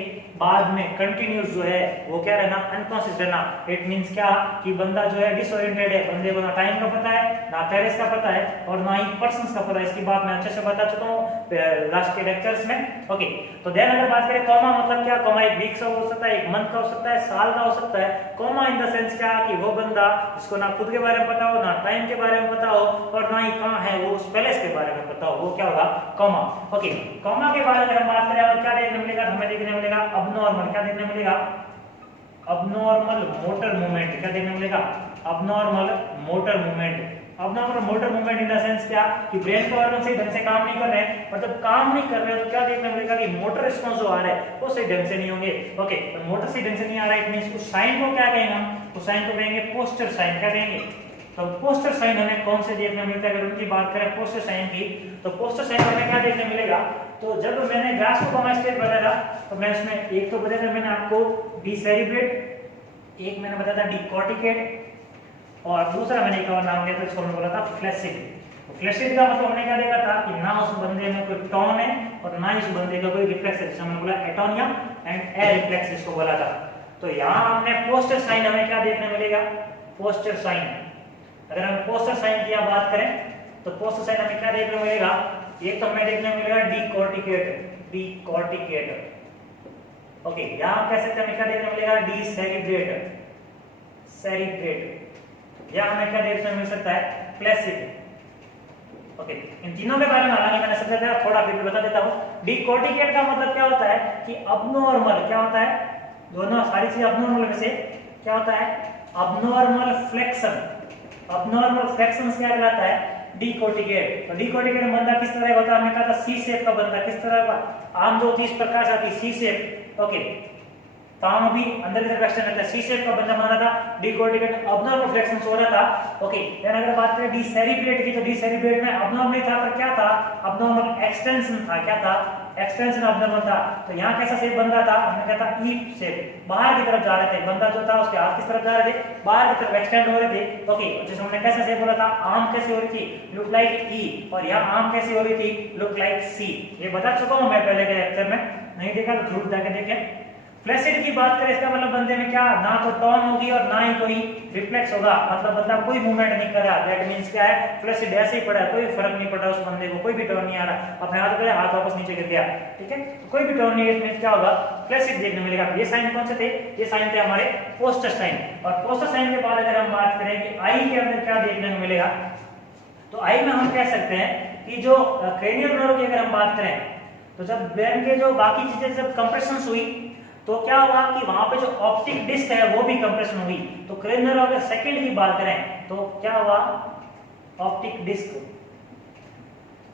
बाद में कंटिन्यूस जो है वो क्या रहना, अनकॉन्शियस रहना। इट मींस क्या कि बंदा जो है डिसओरिएंटेड है, बंदे को ना टाइम का पता है, ना पेरेंट्स का पता है और ना ही पर्संस का पता है। इसकी बात मैं अच्छे से बता चुका हूँ लास्ट के लेक्चर्स में। ओके, तो देन अगर बात करें कोमा मतलब क्या, कोमा एक वीक का हो सकता है, एक मंथ का हो सकता है, साल का हो सकता है। कोमा इन द सेंस क्या कि वो बंदा जिसको ना खुद के बारे में पता हो, ना टाइम के बारे में पता हो और ना ही कहाँ है वो उस पैलेस के बारे में पता हो, वो क्या होगा, कोमा। ओके, कोमा के बाद अगर हम बात करें और क्या देखने मिलेगा, हमें देखने मिलेगा अबनॉर्मल, क्या देखने मिलेगा, अबनॉर्मल मोटर मूवमेंट। क्या देखने मिलेगा, abnormal motor movement. Abnormal motor movement in the sense क्या कि ब्रेन के ऑर्गन सही ढंग से काम नहीं कर रहे हैं, और जब काम नहीं कर रहे हैं तो क्या देखने मिलेगा कि मोटर रिस्पांस जो आ रहा है वो सही ढंग से नहीं होंगे। ओके, तो मोटर सही ढंग से नहीं आ रहा है, इट मींस उस साइन को क्या कहेंगे हम, उस साइन को कहेंगे पोस्चर साइन। क्या कहेंगे, तो पोस्टर साइन हमें कौन से देखने मिलता है, अगर उनकी बात करें पोस्टर साइन की, तो पोस्टर साइन हमें क्या देखने मिलेगा। तो जब मैंने ग्रास्पोकोमा स्टेज बताया था तो मैं उसमें एक तो बताया था मैंने आपको डी सेरिब्रेट, एक मैंने बताया था डी कॉर्टिकेट, और दूसरा मैंने एक और नाम लिया था जिसको मैंने बोला था फ्लैसिड। तो फ्लैसिड का मतलब हमने क्या देखा था कि ना उस बंदे में कोई टोन है और ना ही उस बंदे का कोई रिफ्लेक्स है, जिसे हमने बोला एटोनिया एंड ए रिफ्लेक्स जिसको बोला था। तो यहाँ हमने पोस्टर साइन हमें क्या देखने मिलेगा, पोस्टर साइन। अगर हम पोस्टर साइन की बात करें तो पोस्टर साइन हमें क्या देखने मिलेगा, एक तो हमें देखने मिलेगा डी कॉर्टिकेट, डी कॉर्टिकेट। ओके, यहाँ कह सकते हैं हमें क्या देखने मिलेगा, डी सेरिब्रेट, सेरिब्रेट, या हमें क्या देखने मिल सकता है, प्लेसिड। ओके, इन तीनों के बारे में हालांकि मैंने समझाया था, थोड़ा फिर भी बता देता हूँ। डिकोर्टिकेट का मतलब क्या होता है कि अबनॉर्मल, क्या होता है, दोनों सारी चीज अबनॉर्मल में से क्या होता है, अबनॉर्मल फ्लेक्शन, अबनॉर्मल फ्लेक्शन क्या कहलाता है, डिकोर्टिकेट। तो डिकोर्टिकेट बंदा किस तरह का होता है, हमने कहा था सी शेप का बंदा, किस तरह का, आम जो 30 प्रकार से आती सी शेप। ओके, पाम भी अंदर की तरफ एक्सटेंड रहता है, सी शेप का बंदा बना था, डिकोर्टिकेट अबनॉर्मल फ्लेक्शन हो रहा था। ओके, देन अगर बात करें डिसेरिब्रेट की, तो डिसेरिब्रेट में अबनॉर्मल था, पर क्या था, अबनॉर्मल एक्सटेंशन था, क्या था, एक्सटेंशन अबनॉर्मल था। तो यहाँ कैसा शेप बन रहा था, हमने कहा था ई शेप, बाहर की तरफ जा रहे थे, बंदा जो था उसके हाथ किस तरफ जा रहे थे, बाहर की तरफ एक्सटेंड हो रहे थे। ओके, जैसे हमने कैसा शेप बोला था, आर्म कैसे हो रही थी, लुक लाइक ई, और यहाँ आर्म कैसी हो रही थी, लुक लाइक सी। ये बता चुका हूँ मैं पहले के लेक्चर में, नहीं देखा तो जरूर जाके देखें। फ्लैसिड की बात करें, इसका मतलब बंदे में क्या, ना तो टर्न होगी और ना ही कोई रिफ्लेक्स होगा, मतलब बंदा कोई मूवमेंट नहीं कर रहा, दैट मींस क्या है, फ्लैसिड ऐसे ही पड़ा है, कोई फर्क नहीं पड़ रहा उस बंदे को, कोई भी टर्न नहीं आ रहा, अपने हाथ पे हाथ वापस नीचे गिर गया, ठीक है, तो कोई भी टर्न नहीं है, इसमें क्या होगा, फ्लैसिड देखने मिलेगा। ये साइन कौन से थे, ये साइन थे हमारे पोस्टर साइन। और पोस्टर साइन के बाद अगर हम बात करें कि आई के अंदर क्या देखने को मिलेगा, तो आई में हम कह सकते हैं कि जो क्रेनियल नर्व की अगर हम बात करें, तो जब ब्रेन के जो बाकी चीजें जब कंप्रेशन हुई, तो क्या होगा कि वहां पे जो ऑप्टिक डिस्क है वो भी कंप्रेशन हुई। तो क्रेनियल अगर सेकंड की बात करें तो क्या हुआ, ऑप्टिक डिस्क।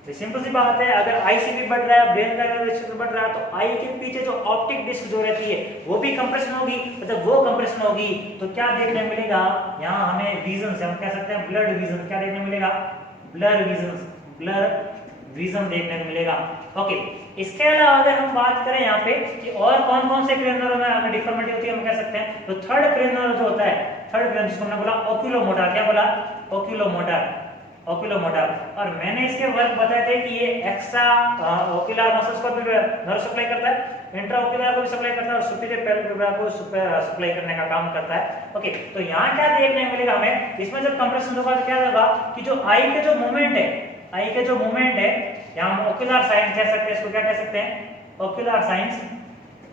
तो सिंपल सी बात है, अगर आईसीपी बढ़ रहा है, ब्रेन का अगर क्षेत्र बढ़ रहा है, तो आई के पीछे जो ऑप्टिक डिस्क जो रहती है वो भी कंप्रेशन होगी। मतलब वो कंप्रेशन होगी तो क्या देखने मिलेगा, यहाँ हमें विजन से हम कह सकते हैं ब्लड विजन, क्या देखने मिलेगा, ब्लर विजन, ब्लर विजन देखने को मिलेगा। ओके, इसके अलावा अगर हम बात करें यहाँ पे कि और कौन कौन से क्रेनियल में अगर डिफॉर्मिटी होती है, हम कह सकते हैं तो थर्ड क्रेनियल जो होता है, थर्ड क्रेनियल जिसको हमने बोला ओक्यूलोमोटर, क्या बोला, ओक्यूलोमोटर, ओक्यूलोमोटर। और मैंने इसके वर्क बताए थे कि ये एक्स्ट्रा ओक्यूलर मसल्स को भी नर्व सप्लाई करता है, इंट्रा ओक्यूलर को भी सप्लाई करता है और सुपीरियर पैरावर्टिब्रा को सप्लाई करने का काम करता है। ओके, तो यहाँ क्या देखने को मिलेगा हमें, इसमें जब कंप्रेशन होगा तो क्या होगा कि जो आई के जो मूवमेंट है, आई के जो मूवमेंट है, यहाँ हम ओक्यूलर साइन कह सकते हैं, इसको क्या कह सकते हैं, ओक्यूलर साइंस।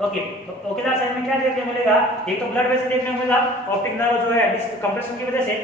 ओके, तो ओक्यूलर साइन में क्या देखने मिलेगा, एक तो ब्लड वेसल देखने को मिलेगा, ऑप्टिक नर्व जो है कंप्रेशन की वजह से।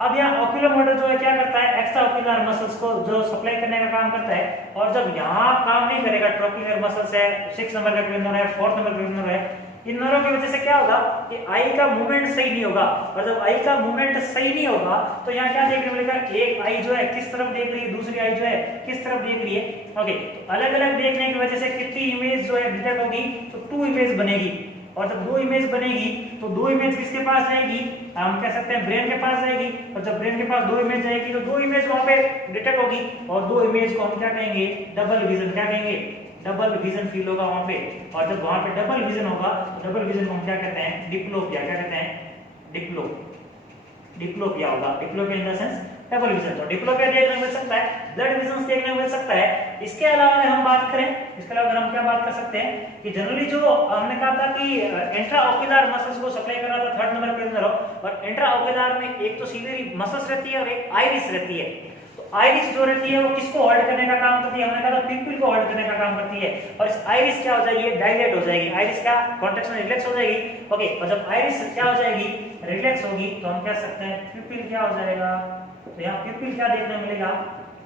अब यहाँ ओक्यूलोमोटर जो है क्या करता है, एक्स्ट्रा ओक्यूलर मसल्स को जो सप्लाई करने का काम करता है। और जब यहाँ काम नहीं करेगा, ट्रोक्लियर मसल्स है, 6 नंबर का क्रेनियल है, 4 नंबर क्रेनियल है, इन नर्व की वजह से क्या होगा कि आई का मूवमेंट सही नहीं होगा। और जब आई का मूवमेंट सही नहीं होगा तो यहाँ क्या देखने मिलेगा, एक आई जो है किस तरफ देख रही है, दूसरी आई जो है किस तरफ देख रही है। ओके, अलग अलग देखने की वजह से कितनी इमेज जो है डिटेक्ट होगी, तो 2 इमेज बनेगी। और जब 2 इमेज बनेगी तो 2 इमेज किसके पास जाएगी, हम कह सकते हैं ब्रेन के पास जाएगी। और जब ब्रेन के पास 2 इमेज जाएगी तो 2 इमेज वहां पे डिटेक्ट होगी, और 2 इमेज को हम क्या कहेंगे, डबल विजन, क्या कहेंगे, डबल विजन फील होगा वहां पे। और जब वहां पे डबल विजन होगा तो डबल विजन को हम क्या कहते हैं, डिप्लोपिया, क्या कहते हैं, डिप्लोपिया होगा। Diplopia in the sense double vision. तो डिप्लोपिया देखने को मिल सकता है, ब्लड विजन देखने को मिल सकता है। इसके अलावा अगर हम बात करें, इसके अलावा हम क्या बात कर सकते हैं कि जनरली जो हमने कहा था कि इंट्रा ओक्यूलर मसल्स को सप्लाई कर रहा था थर्ड नंबर क्रेनियल नर्व, और इंट्रा ओक्यूलर में एक तो सीधे मसल्स रहती है और एक आइरिस रहती है। आइरिस जो रहती है वो किसको होल्ड करने का काम करती है, हमने कहा था पिंपल को होल्ड करने का काम करती है। और इस आइरिस क्या हो जाएगी, डायलेट हो जाएगी, आइरिस क्या कॉन्ट्रैक्शन रिलैक्स हो जाएगी। ओके, और जब आइरिस क्या हो जाएगी, रिलैक्स होगी, तो हम कह सकते हैं पिंपल क्या हो जाएगा। तो यहाँ पिंपल क्या देखने मिलेगा,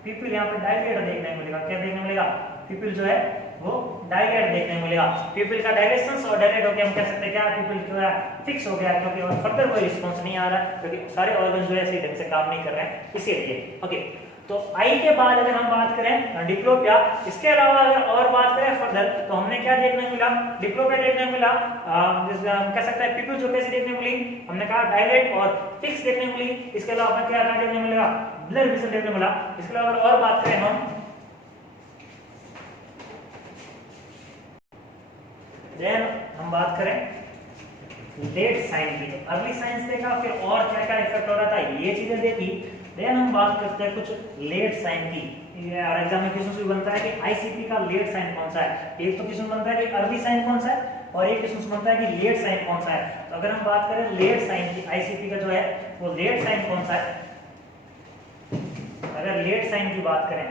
पिंपल यहाँ पर डायलेट देखने मिलेगा, क्या देखने मिलेगा, पिंपल जो है वो डायलेट देखने मिलेगा। पिंपल का डायलेशन और डायलेट होकर हम कह सकते हैं क्या, पिंपल जो है फिक्स हो गया, क्योंकि और फर्दर कोई रिस्पांस नहीं आ रहा है, क्योंकि सारे ऑर्गन जो है सही ढंग से काम नहीं कर रहे हैं, इसीलिए। ओके, तो आई के बाद अगर हम बात करें डिप्लोपिया, इसके अलावा अगर और बात करें फर्दर, तो हमने क्या देखने मिला, डिप्लोपिया देखने मिला, हम कह सकते हैं पिंपल जो कैसे देखने मिली, हमने कहा डायलेट और फिक्स देखने मिली। इसके अलावा हमें क्या देखने मिलेगा, ब्लर विजन देखने मिला। इसके अलावा अगर और बात करें हम, देन हम बात करें लेट साइन की। तो अर्ली साइंस देखा, फिर और क्या क्या इफेक्ट हो रहा था ये चीजें देखी। देन हम बात करते हैं कुछ लेट साइन की। एग्जाम में क्वेश्चन भी बनता है कि आईसीपी का लेट साइन कौन सा है। एक तो क्वेश्चन बनता है कि अर्ली साइन कौन सा है, और एक क्वेश्चन बनता है कि लेट साइन कौन सा है। तो अगर हम बात करें लेट साइन की, आईसीपी का जो है वो लेट साइन कौन सा है, अगर लेट साइन की बात करें,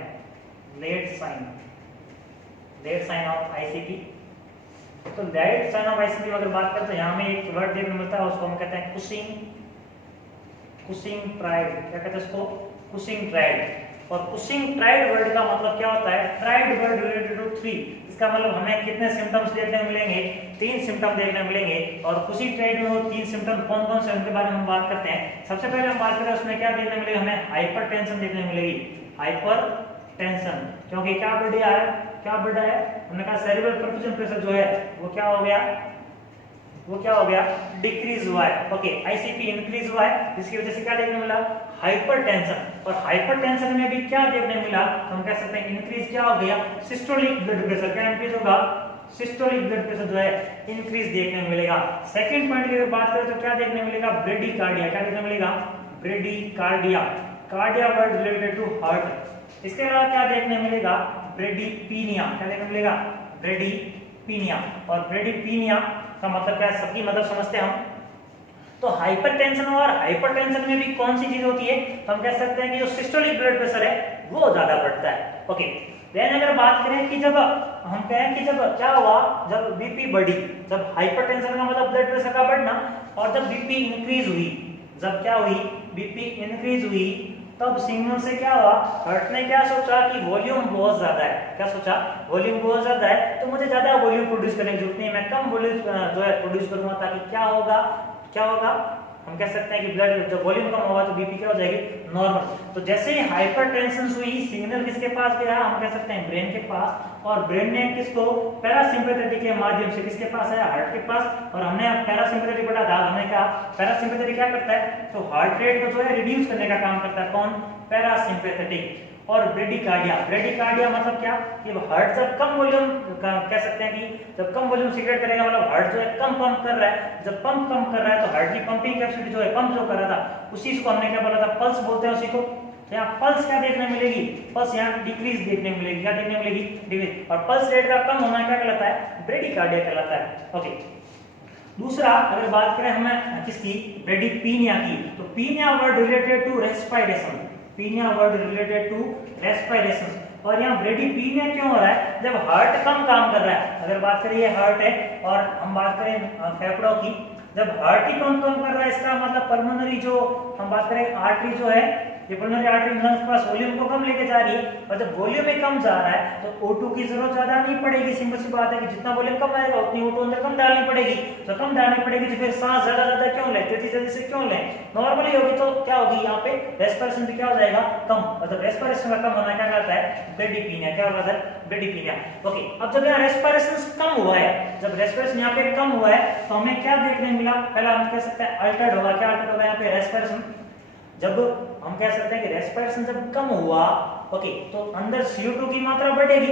लेट साइन ऑफ आईसीपी, तो डायरेक्ट साइन ऑफ आईसीपी अगर बात करते हैं, यहाँ में एक वर्ड देखने को मिलता है, उसको हम कहते हैं कुशिंग ट्राइड। क्या कहते हैं उसको? Cushing triad. और कुशिंग ट्राइड वर्ड का मतलब क्या होता है? Triad word related to 3। इसका मतलब हमें कितने सिम्टम्स देखने को मिलेंगे? 3 सिम्टम देखने को मिलेंगे। और कुशिंग ट्राइड में वो 3 सिम्टम कौन कौन से, उनके बारे में हम बात करते हैं। सबसे पहले हम बात करें उसमें क्या देखने को मिलेगा? हमें हाइपरटेंशन देखने को मिलेगी। हाइपरटेंशन, क्योंकि क्या बढ़ गया है? क्या बढ़ा है? हमने कहा सेरिब्रल परफ्यूजन प्रेशर जो है वो क्या हो गया? वो क्या हो गया? डिक्रीज हुआ है। ओके, आईसीपी इंक्रीज हुआ है, जिसकी वजह से क्या देखने मिला? हाइपरटेंशन। और हाइपरटेंशन में भी क्या देखने मिला? तो हम कह सकते हैं इंक्रीज क्या हो गया? Systolic blood pressure. क्या इंक्रीज होगा? सिस्टोलिक ब्लड प्रेशर जो है इंक्रीज देखने को मिलेगा। सेकंड पॉइंट की अगर बात करें तो क्या देखने मिलेगा? ब्रेडिकार्डिया। क्या देखने मिलेगा? Bradycardia. Cardia word related to heart. इसके अलावा क्या देखने मिलेगा? ब्रेडिपीनिया। क्या देखने मिलेगा? ब्रेडिपीनिया। और ब्रेडिपीनिया का मतलब क्या है? सबकी मतलब समझते हैं हम। तो हाइपरटेंशन और हाइपरटेंशन में भी कौन सी चीज होती है? तो हम कह सकते हैं कि जो सिस्टोलिक ब्लड प्रेशर है वो ज्यादा बढ़ता है। ओके, देन अगर बात करें कि जब हम कहें कि जब क्या हुआ, जब बीपी बढ़ी, जब हाइपरटेंशन का मतलब ब्लड प्रेशर का बढ़ना, और जब बीपी इंक्रीज हुई, जब क्या हुई? बीपी इंक्रीज हुई, तब सिग्नल से क्या हुआ? हार्ट ने क्या सोचा कि वॉल्यूम बहुत ज्यादा है। क्या सोचा? वॉल्यूम बहुत ज्यादा है, तो मुझे ज्यादा वॉल्यूम प्रोड्यूस करने की जरूरत नहीं है, मैं कम वॉल्यूम जो है प्रोड्यूस करूंगा, ताकि क्या होगा? क्या होगा? हम कह सकते हैं कि ब्लड जब वॉल्यूम कम होगा तो बीपी क्या हो जाएगी? नॉर्मल। तो जैसे ही हाइपरटेंशन हुई, सिग्नल किसके पास गया? हम कह सकते हैं ब्रेन के पास। और ब्रेन ने किसको? पैरासिम्पैथेटिक के माध्यम से किसके पास आया? हार्ट के पास। और हमने पैरासिम्पैथेटिक पढ़ा था, हमने कहा पैरासिम्पैथेटिक क्या करता है? तो हार्ट रेट को जो है रिड्यूस करने का काम करता है। कौन? पैरासिम्पैथेटिक। और ब्रेडिकार्डिया। ब्रेडिकार्डिया मतलब क्या? कि हार्ट जब कम वॉल्यूम, कह सकते हैं कि जब कम वॉल्यूम सीक्रेट करेगा, मतलब हार्ट जो है कम पंप कर रहा है। जब पंप कम कर रहा है तो हार्ट की पंपिंग कैपेसिटी जो है, पंप जो कर रहा था, उसी को हमने क्या बोला था? पल्स बोलते हैं उसी को। यहाँ पल्स क्या देखने मिलेगी? पल्स यहाँ डिक्रीज देखने मिलेगी। क्या देखने मिलेगी? डिक्रीज। और पल्स रेट का कम होना क्या कहलाता है? ब्रेडिकार्डिया कहलाता है। ओके, दूसरा अगर बात करें हमें किसकी? ब्रेडिपीनिया की। तो pnoea word related to respiration. Pnoea word related to respiration. और यहाँ ब्रेडिपीनिया क्यों हो रहा है? जब हार्ट कम काम कर रहा है। अगर बात करें ये हार्ट है और हम बात करें फेफड़ों की, जब हार्ट ही कम कर रहा है, इसका मतलब पल्मोनरी जो हम बात करें आर्टरी जो है, ये पल्मोनरी आर्टरी लंग्स के पास वॉल्यूम को कम लेके जा रही है। और जब वॉल्यूम में कम जा रहा है तो O2 की जरूरत ज्यादा नहीं पड़ेगी। सिंपल सी बात है कि जितना वॉल्यूम कम आएगा उतनी O2 अंदर कम डालनी पड़ेगी। तो कम डालनी पड़ेगी तो फिर सांस ज्यादा क्यों लें? तेजी से क्यों लें? नॉर्मली होगी तो क्या होगी? यहाँ पे रेस्पिरेशन भी क्या हो जाएगा? कम। मतलब रेस्पिरेशन का कम होना क्या कहता है? ब्रेडिपीनिया। क्या होता है? ब्रेडिपीनिया। ओके, अब जब यहाँ रेस्पिरेशन कम हुआ है, जब रेस्पिरेशन यहाँ पे कम हुआ है, तो हमें क्या देखने मिला? पहला हम कह सकते हैं अल्टर्ड होगा। क्या अल्टर्ड होगा? यहाँ पे रेस्पिरेशन, जब हम कह सकते हैं कि रेस्पिरेशन जब कम हुआ, ओके, तो अंदर CO2 की मात्रा बढ़ेगी।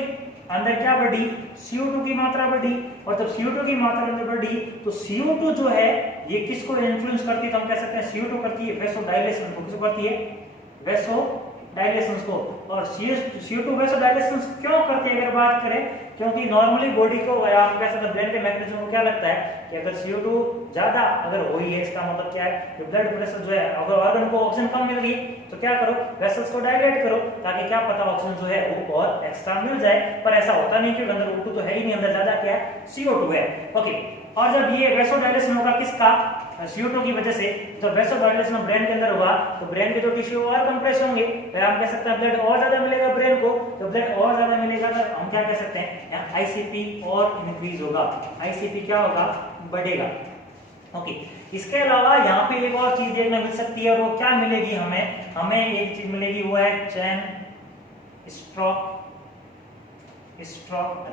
अंदर क्या बढ़ी? CO2 की मात्रा बढ़ी। और जब CO2 की मात्रा अंदर बढ़ी तो CO2 जो है ये किसको इन्फ्लुएंस करती है? तो हम कह सकते हैं CO2 करती है वेसोडाइलेशन को। किसको करती है? वेसोडाइलेशन को। और CO2 वेसोडाइलेशन क्यों करती है अगर बात करें? क्योंकि नॉर्मली बॉडी को, हम कह सकते हैं ब्रेन के मैकेनिज्म को क्या लगता है कि अगर CO2 ज्यादा अगर हुई है, इसका मतलब क्या है? कि ब्लड प्रेशर जो है, अगर ऑर्गन को ऑक्सीजन कम मिल रही है तो क्या करो? वेसल्स को डायलेट करो, ताकि क्या पता ऑक्सीजन जो है वो और एक्स्ट्रा मिल जाए। पर ऐसा होता नहीं, क्योंकि अंदर O2 तो है ही नहीं, अंदर ज्यादा क्या है? CO2 है। ओके, और जब ये वेसोडाइलेशन होगा किसका? CO2 की वजह से। जब वेसोडाइलेशन ब्रेन के अंदर हुआ तो ब्रेन के जो टिश्यू और कंप्रेस होंगे, तो हम कह सकते हैं ब्लड और ज्यादा मिलेगा ब्रेन को। तो ब्लड और ज्यादा मिलेगा तो हम क्या कह सकते हैं? यहाँ ICP और इंक्रीज होगा। ICP क्या होगा? बढ़ेगा। ओके, इसके अलावा यहाँ पे एक और चीज देखने मिल सकती है, और वो क्या मिलेगी हमें? हमें एक चीज मिलेगी, वो है चैन स्ट्रोक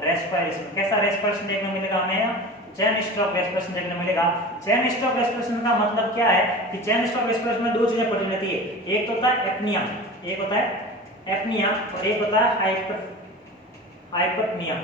रेस्पिरेशन। कैसा रेस्पिरेशन देखने मिलेगा हमें? चैन स्ट्रोक रेस्पिरेशन देखने मिलेगा। चैन स्ट्रोक रेस्पिरेशन का मतलब क्या है? कि चैन स्ट्रोक रेस्पिरेशन में दो चीजें पड़ी रहती है। एक होता है एपनिया, एक होता है एपनिया, और एक होता है हाइपरपनिया।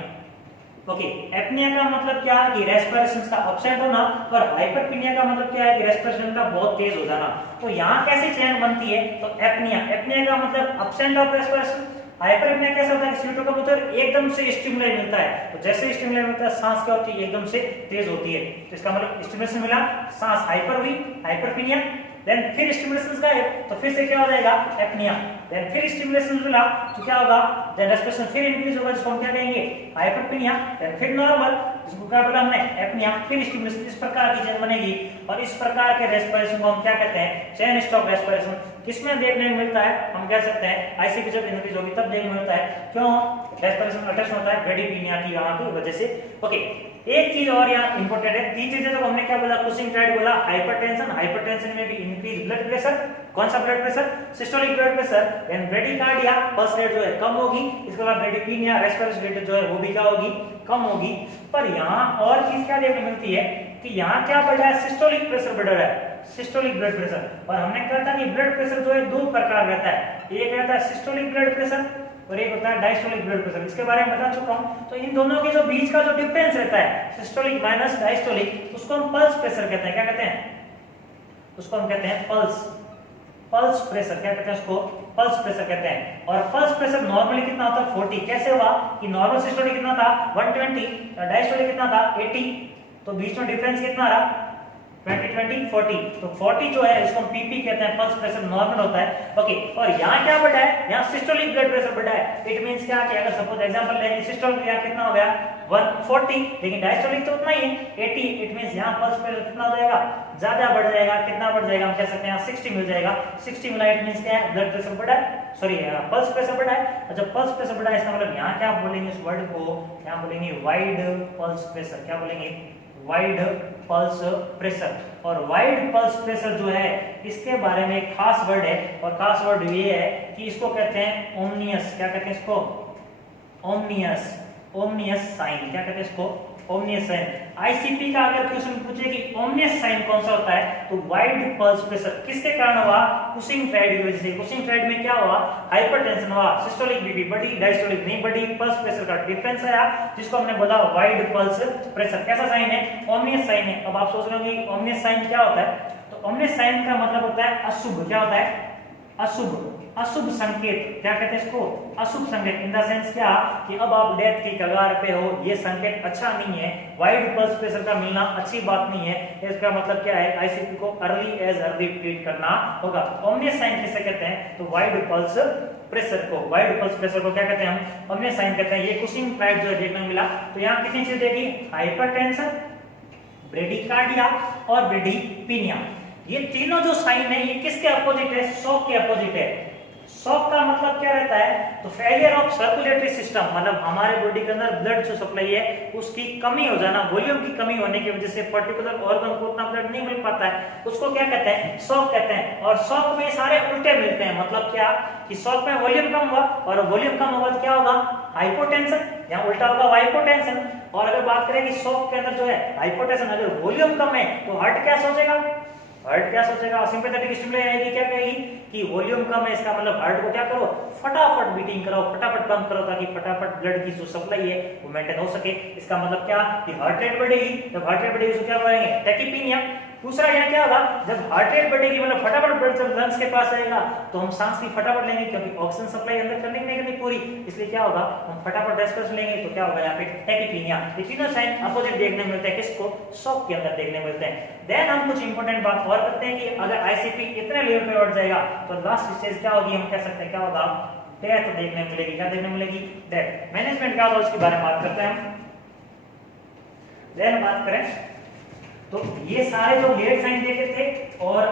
ओके, एपनिया का मतलब क्या है? कि रेस्पिरेशन का अपसेट होना। और हाइपरपनिया का मतलब क्या है? कि रेस्पिरेशन का बहुत तेज हो जाना। तो यहाँ कैसी चैन बनती है? तो एपनिया का मतलब अपसेंट ऑफ रेस्पिरेशन। हाइपरपनिया कैसा होता है? CO2 का मतलब एकदम से स्टिमुलेट मिलता है। तो जैसे स्टिमुलेट मिलता है, सांस क्या होती है? एकदम से तेज होती है। तो इसका मतलब स्टिमुलेशन मिला, सांस हाइपर हुई, हाइपरपनिया। देन फिर स्टिमुलेशन गायब, तो फिर से क्या हो जाएगा? एपनिया। देन फिर स्टिमुलेशन मिला तो क्या होगा? देन रेस्पिरेशन फिर इंक्रीज होगा, जिसको हम क्या कहेंगे? हाइपरपनिया। देन फिर नॉर्मल, इसको क्या बोला हमने, एपनिया, फिर स्टिमुलस, इस प्रकार की चेन बनेगी। और इस प्रकार के रेस्पिरेशन को हम क्या कहते हैं, चेन स्टॉप रेस्पिरेशन। किसमें देखने को मिलता है, हम कह सकते हैं आईसीपी जब इंक्रीज होगी तब देखने को मिलता है। क्यों, रेस्पिरेशन अटैच होता है ब्रेडिपिनिया की यहाँ की वजह से। ओके, एक चीज और यहाँ इंपॉर्टेंट है, तीन चीजें तो हमने क्या बोला, कुशिंग टाइड बोला, हाइपरटेंशन, हाइपरटेंशन में भी इंक्रीज ब्लड प्रेशर, कौन सा blood pressure, systolic blood pressure, then bradycardia, pulse rate जो है कम होगी, इसके बाद ब्रेडिपिनिया, रेस्पिरेशन रेट जो है वो भी क्या होगी, कम होगी। पर यहाँ और चीज क्या देखने मिलती है कि यहाँ क्या बढ़ रहा है, सिस्टोलिक प्रेशर बढ़ रहा है, सिस्टोलिक ब्लड प्रेशर। और हमने कहा था कि ब्लड प्रेशर जो है दो प्रकार रहता है, एक रहता है सिस्टोलिक ब्लड प्रेशर और एक होता है डायस्टोलिक ब्लड प्रेशर। इसके बारे में बता चुका हूं। तो इन दोनों के जो बीच का जो डिफरेंस रहता है, सिस्टोलिक माइनस डायस्टोलिक, उसको हम पल्स प्रेशर कहते हैं। क्या कहते हैं उसको, हम कहते हैं पल्स प्रेशर। क्या कहते हैं उसको, पल्स प्रेशर कहते हैं। और पल्स प्रेशर नॉर्मली कितना होता है, 40। कैसे हुआ कि नॉर्मल सिस्टोलिक कितना था, 120, डायस्टोलिक कितना था, 80। तो बीच में डिफरेंस कितना रहा, 20, 40। तो 40 जो है इसको हम पीपी कहते हैं, पल्स प्रेशर नॉर्मल होता है। ओके, और यहाँ क्या बढ़ा है, यहाँ सिस्टोलिक ब्लड प्रेशर बढ़ा है। इट मींस क्या कि अगर सपोज एग्जांपल लेंगे, सिस्टोलिक यहाँ कितना हो गया 140, लेकिन डायस्टोलिक तो उतना ही है 80। इट मींस यहाँ पल्स प्रेशर कितना हो जाएगा, ज्यादा बढ़ जाएगा। कितना बढ़ जाएगा, हम कह सकते हैं यहाँ 60 मिल जाएगा। 60 मिला, इट मींस क्या है, ब्लड प्रेशर बढ़ा है, सॉरी पल्स प्रेशर बढ़ा है। और जब पल्स प्रेशर बढ़ा है इसका मतलब यहाँ क्या बोलेंगे इस वर्ड को, यहाँ बोलेंगे वाइड पल्स प्रेशर। क्या बोलेंगे, वाइड पल्स प्रेशर। और वाइड पल्स प्रेशर जो है इसके बारे में एक खास वर्ड है, और खास वर्ड ये है कि इसको कहते हैं ओमनियस। क्या कहते हैं इसको, ओमनियस साइन। क्या कहते हैं इसको, ओमनियस साइन। आईसीपी का अगर क्वेश्चन पूछे कि ओमनियस साइन कौन सा होता है, तो वाइड पल्स प्रेशर किसके कारण हुआ, कुशिंग टाइड की वजह से। कुशिंग टाइड में क्या हुआ, हाइपरटेंशन हुआ, सिस्टोलिक बीपी बढ़ी, डायस्टोलिक नहीं बढ़ी, पल्स प्रेशर का डिफरेंस आया, जिसको हमने बोला वाइड पल्स प्रेशर। कैसा साइन है, ओमनियस साइन है। अब आप सोच रहे होंगे ओमनियस साइन क्या होता है, तो ओमनियस साइन का मतलब होता है अशुभ। क्या होता है, अशुभ संकेत। क्या कहते हैं इसको, अशुभ संकेत। इन द सेंस क्या कि अब आप डेथ की कगार पे हो, ये संकेत अच्छा नहीं है। वाइड पल्स प्रेशर का मिलना अच्छी बात नहीं है। इसका मतलब क्या है, आईसीपी को अर्ली ट्रीट करना होगा। ओमनियस साइन किसे कहते हैं, तो वाइड पल्स प्रेशर को, वाइड पल्स प्रेशर को क्या कहते हैं हम, ओमनियस साइन कहते हैं। ये कुशिंग टाइड जो देखने को मिला, तो यहाँ कितनी चीज देखी, हाइपरटेंशन, ब्रेडिकार्डिया और ब्रेडिपिनिया। ये तीनों जो साइन है ये किसके अपोजिट है, शॉक के अपोजिट है। शॉक का मतलब क्या रहता है, तो फेलियर ऑफ सर्कुलेटरी सिस्टम, मतलब हमारे बॉडी के अंदर ब्लड जो सप्लाई है उसकी कमी हो जाना, वॉल्यूम की कमी होने की वजह से पर्टिकुलर ऑर्गन को उतना ब्लड नहीं मिल पाता है, उसको क्या कहते हैं, शॉक कहते हैं। और शॉक में सारे उल्टे मिलते हैं, मतलब क्या कि शॉक में वॉल्यूम कम हुआ, और वॉल्यूम कम होगा तो क्या होगा, हाइपोटेंशन, यहाँ उल्टा होगा हाइपोटेंशन। और अगर बात करें कि शॉक के अंदर जो है हाइपोटेंशन, अगर वॉल्यूम कम है तो हार्ट क्या सोचेगा, हार्ट क्या सोचेगा, सिंपैथेटिक स्टिमुलेशन आएगी, क्या कहेगी कि वॉल्यूम कम है, इसका मतलब हार्ट को क्या करो, फटाफट बीटिंग कराओ, फटाफट पंप करो, ताकि फटाफट ब्लड की जो सप्लाई है वो मेंटेन हो सके। इसका मतलब क्या कि हार्ट रेट बढ़ेगी, जब हार्ट रेट बढ़ेगी तो क्या बढ़ेंगे, टैकीपीनिया। दूसरा यहाँ क्या होगा, जब हार्ट रेट बढ़ेगी मतलब फटाफट ब्लड जब लंग्स के पास आएगा तो हम सांस भी फटाफट लेंगे, क्योंकि ऑक्सीजन सप्लाई अंदर करनी नहीं करनी पूरी, इसलिए क्या होगा, हम फटाफट रेस्पिरेशन लेंगे, तो क्या होगा यहाँ पे टैकीपीनिया। ये तीनों साइन अपोजिट देखने मिलते हैं, किसको, शॉक के अंदर देखने मिलते हैं। देन हम कुछ इंपॉर्टेंट बात और करते हैं कि अगर आईसीपी इतने लेवल पे बढ़ जाएगा तो लास्ट स्टेज क्या होगी, हम कह सकते हैं क्या होगा, डेथ देखने मिलेगी। क्या देखने मिलेगी, डेथ। मैनेजमेंट क्या होगा उसके बारे में बात करते हैं। देन बात करें तो ये सारे जो लेट साइन देखे थे, और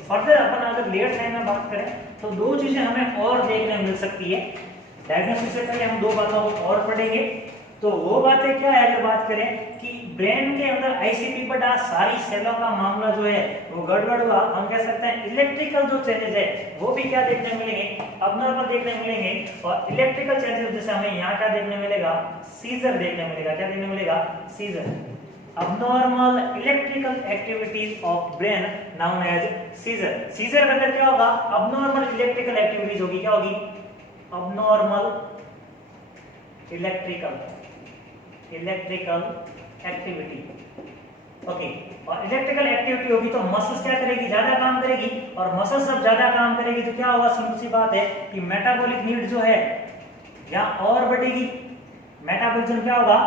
फर्दर अपन अगर लेट साइन में बात करें तो दो चीजें हमें और देखने मिल सकती है। डायग्नोसिस से पहले हम दो बातों को और पढ़ेंगे। तो वो बातें क्या है, अगर बात करें कि ब्रेन के अंदर आईसीपी बढ़ा, सारी सेलों का मामला जो है वो गड़बड़ हुआ, हम कह सकते हैं इलेक्ट्रिकल जो चेंजेस है वो भी क्या देखने मिलेंगे, अबनॉर्मल देखने मिलेंगे। और इलेक्ट्रिकल चेंजेस जैसे हमें यहाँ क्या देखने मिलेगा, सीजर देखने मिलेगा। क्या देखने मिलेगा, scissor. abnormal electrical activities of brain known as seizure। seizure का मतलब क्या होगा, abnormal electrical activities होगी। क्या होगी, abnormal electrical activity। ओके, और इलेक्ट्रिकल एक्टिविटी होगी तो मसल्स क्या करेगी, ज्यादा काम करेगी, और मसल्स जब ज्यादा काम करेगी तो क्या होगा, सिंपल सी बात है कि मेटाबॉलिक नीड जो है यहाँ और बढ़ेगी, मेटाबॉलिज्म क्या होगा,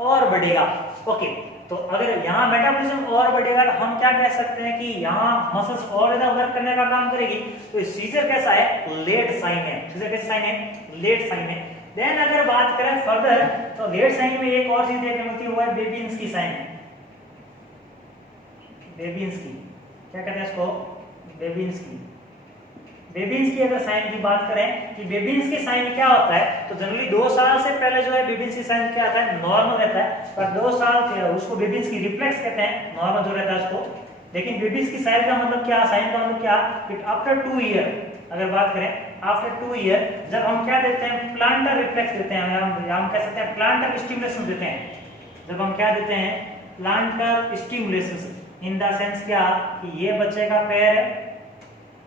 और बढ़ेगा। ओके, तो अगर यहाँ मेटाबॉलिज्म और बढ़ेगा तो हम क्या कह सकते हैं कि यहाँ मसल्स और ज्यादा वर्क करने का काम करेगी। तो सीजर कैसा है, लेट साइन है। सीजर कैसा साइन है, लेट साइन है। देन अगर बात करें फर्दर तो वेट साइन में एक और चीज देखने मिलती है, वो है बेबिंस्की साइन। बेबिंस्की क्या कहते हैं इसको? बेबिंस्की। बेबिंस्की अगर साइन की बात करें कि बेबिंस्की साइन क्या होता है, तो जनरली 2 साल से पहले जो है बेबिंस्की साइन क्या आता है, नॉर्मल रहता है, पर 2 साल उसको बेबिंस्की रिफ्लेक्स कहते हैं, नॉर्मल जो रहता है उसको। लेकिन बेबिंस्की साइन का मतलब क्या, साइन का मतलब क्या, कि आफ्टर 2 ईयर अगर बात करें, आफ्टर 2 ईयर जब हम क्या देते हैं, प्लांटर रिफ्लेक्स देते हैं, हम कह सकते हैं प्लांटर स्टिमुलेशन देते हैं। जब हम क्या देते हैं, planter stimulation, in the sense क्या कि ये बच्चे का पैर है,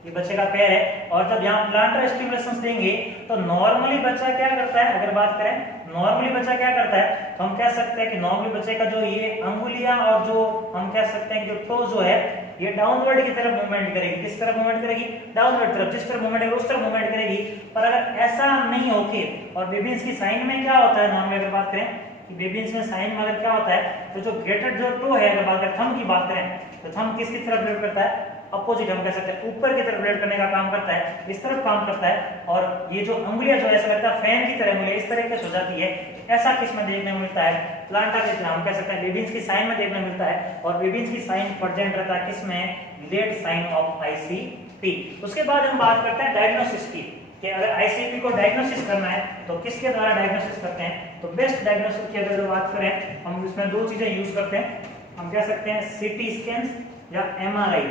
ये बच्चे का पैर है, और जब यहाँ प्लांटर स्टिमुलेशन देंगे तो नॉर्मली बच्चा क्या करता है, अगर बात करें नॉर्मली बच्चा क्या करता है, तो हम कह सकते हैं कि नॉर्मली बच्चे का जो ये अंगुलियां और जो हम कह सकते हैं कि जो टो जो है ये डाउनवर्ड की तरफ मूवमेंट करेगी। किस तरफ मूवमेंट करेगी? डाउनवर्ड तरफ। जिस तरफ मूवमेंट करेगी उस तरफ मूवमेंट करेगी। पर अगर ऐसा नहीं होके, और बेबिंस्की साइन में क्या होता है, नॉर्मली अगर बात करें कि बेबिंस्की साइन में अगर क्या होता है, तो जो ग्रेटेड जो टो है, अगर बात करें थंब की बात करें, तो थंब किसकी तरफ ब्लेड करता है, अपोजिट हम कह सकते हैं, ऊपर की तरफ ब्लेड करने का काम करता है, इस तरफ काम करता है, और ये जो अंगुलियां जो ऐसा लगता है फैन की तरह अंगुलियां इस तरह से हो जाती है। ऐसा किसमें देखने को मिलता है, प्लांटर के हम कह सकते हैं बेबिंस्की साइन में देखने मिलता है, और बेबिंस्की साइन प्रेजेंट रहता है किसमें, लेट साइन ऑफ आईसीपी। उसके बाद हम बात करते हैं डायग्नोसिस की, कि अगर आईसीपी को डायग्नोसिस करना है तो किसके द्वारा डायग्नोसिस करते हैं, तो बेस्ट डायग्नोसिस की अगर बात करें, हम इसमें 2 चीजें यूज करते हैं, हम कह सकते हैं सीटी स्कैन या एमआरआई,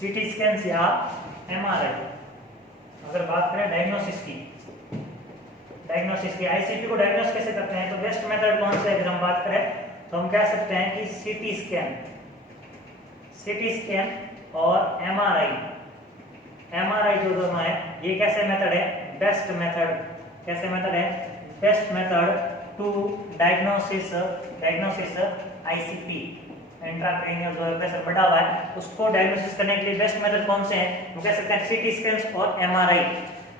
सीटी स्कैन या एमआरआई। अगर बात करें डायग्नोसिस की, आईसीपी को डायग्नोस कैसे करते हैं, तो बेस्ट मेथड कौन सा है, अगर हम बात करें तो हम कह सकते हैं कि सीटी स्कैन और एमआरआई जो दोनों है, ये कैसे मेथड है, बेस्ट मेथड, कैसे मेथड है, best method to diagnosis ICP, intracranial जो प्रेशर बढ़ा हुआ है उसको डायग्नोसिस करने के लिए बेस्ट मेथड कौन से हैं, वो कह सकते हैं सीटी स्कैन और एमआरआई।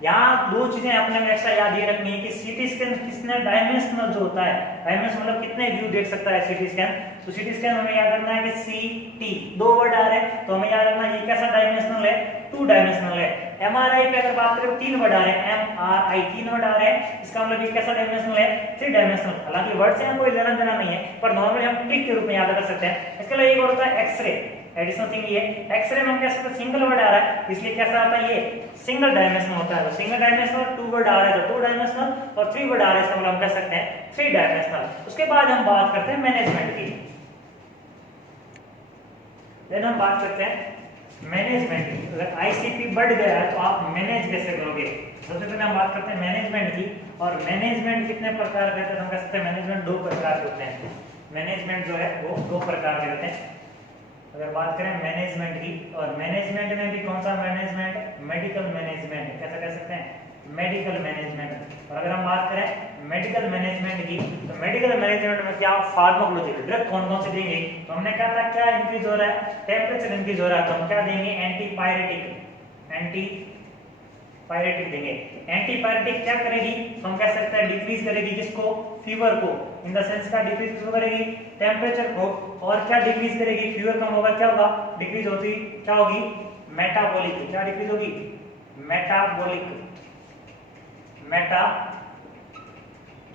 यहाँ 2 चीजें अपने में एक्स्ट्रा याद ये रखनी है कि सीटी स्कैन कितने डायमेंशनल जो होता है, डायमेंशन मतलब कितने व्यू देख सकता है सीटी स्कैन, तो सीटी स्कैन हमें याद रखना है कि सीटी 2 वर्ड आ रहे हैं, तो हमें याद रखना है ये कैसा डायमेंशनल है, 2 डायमेंशनल है। एमआरआई पे अगर बात करें 3 वर्ड आ रहे हैं, एमआरआई 3 वर्ड आ रहे हैं, इसका मतलब ये कैसा डायमेंशनल है, 3 डायमेंशनल। हालांकि वर्ड से हम कोई लेना देना नहीं है, पर नॉर्मली हम ट्रिक के रूप में याद कर सकते हैं। इसके अलावा एक और होता है एक्सरे, एडिशनल थिंग ये एक्सरे में हम कह सकते हैं सिंगल वर्ड आ रहा है, इसलिए कैसा आता है, ये सिंगल डायमेंशनल होता है। तो सिंगल डायमेंशनल 2 वर्ड आ रहा है तो 2 डायमेंशनल, और 3 वर्ड आ रहा है इसका मतलब हम कह सकते हैं 3 डायमेंशनल। उसके बाद हम बात करते हैं मैनेजमेंट की, देन हम बात करते हैं मैनेजमेंट की। अगर आईसीपी बढ़ गया है तो आप मैनेज कैसे करोगे, सबसे पहले हम बात करते हैं मैनेजमेंट की। और मैनेजमेंट कितने प्रकार के होते हैं, हम कह सकते हैं मैनेजमेंट 2 प्रकार के होते हैं। मैनेजमेंट जो है वो 2 प्रकार के होते हैं। अगर बात करें मैनेजमेंट की, और मैनेजमेंट में भी कौन सा मैनेजमेंट, मेडिकल मैनेजमेंट, कैसा कह सकते हैं, मेडिकल मैनेजमेंट। और अगर हम बात करें मेडिकल मैनेजमेंट की, तो मेडिकल मैनेजमेंट में क्या, फार्माकोलॉजी, ड्रग कौन कौन से देंगे, तो हमने कहा था क्या इंक्रीज हो रहा है, टेम्परेचर इंक्रीज हो रहा है, तो हम क्या देंगे, एंटीपायरेटिक देंगे। एंटीपायरेटिक क्या करेगी, तो हम कह सकते हैं डिक्रीज करेगी किसको, फीवर को, इन द सेंस का डिक्रीज किसको करेगी, टेम्परेचर को। और क्या डिक्रीज करेगी, फीवर कम होगा, क्या होगा, डिक्रीज होती क्या होगी, मेटाबॉलिक, क्या डिक्रीज होगी, मेटाबॉलिक,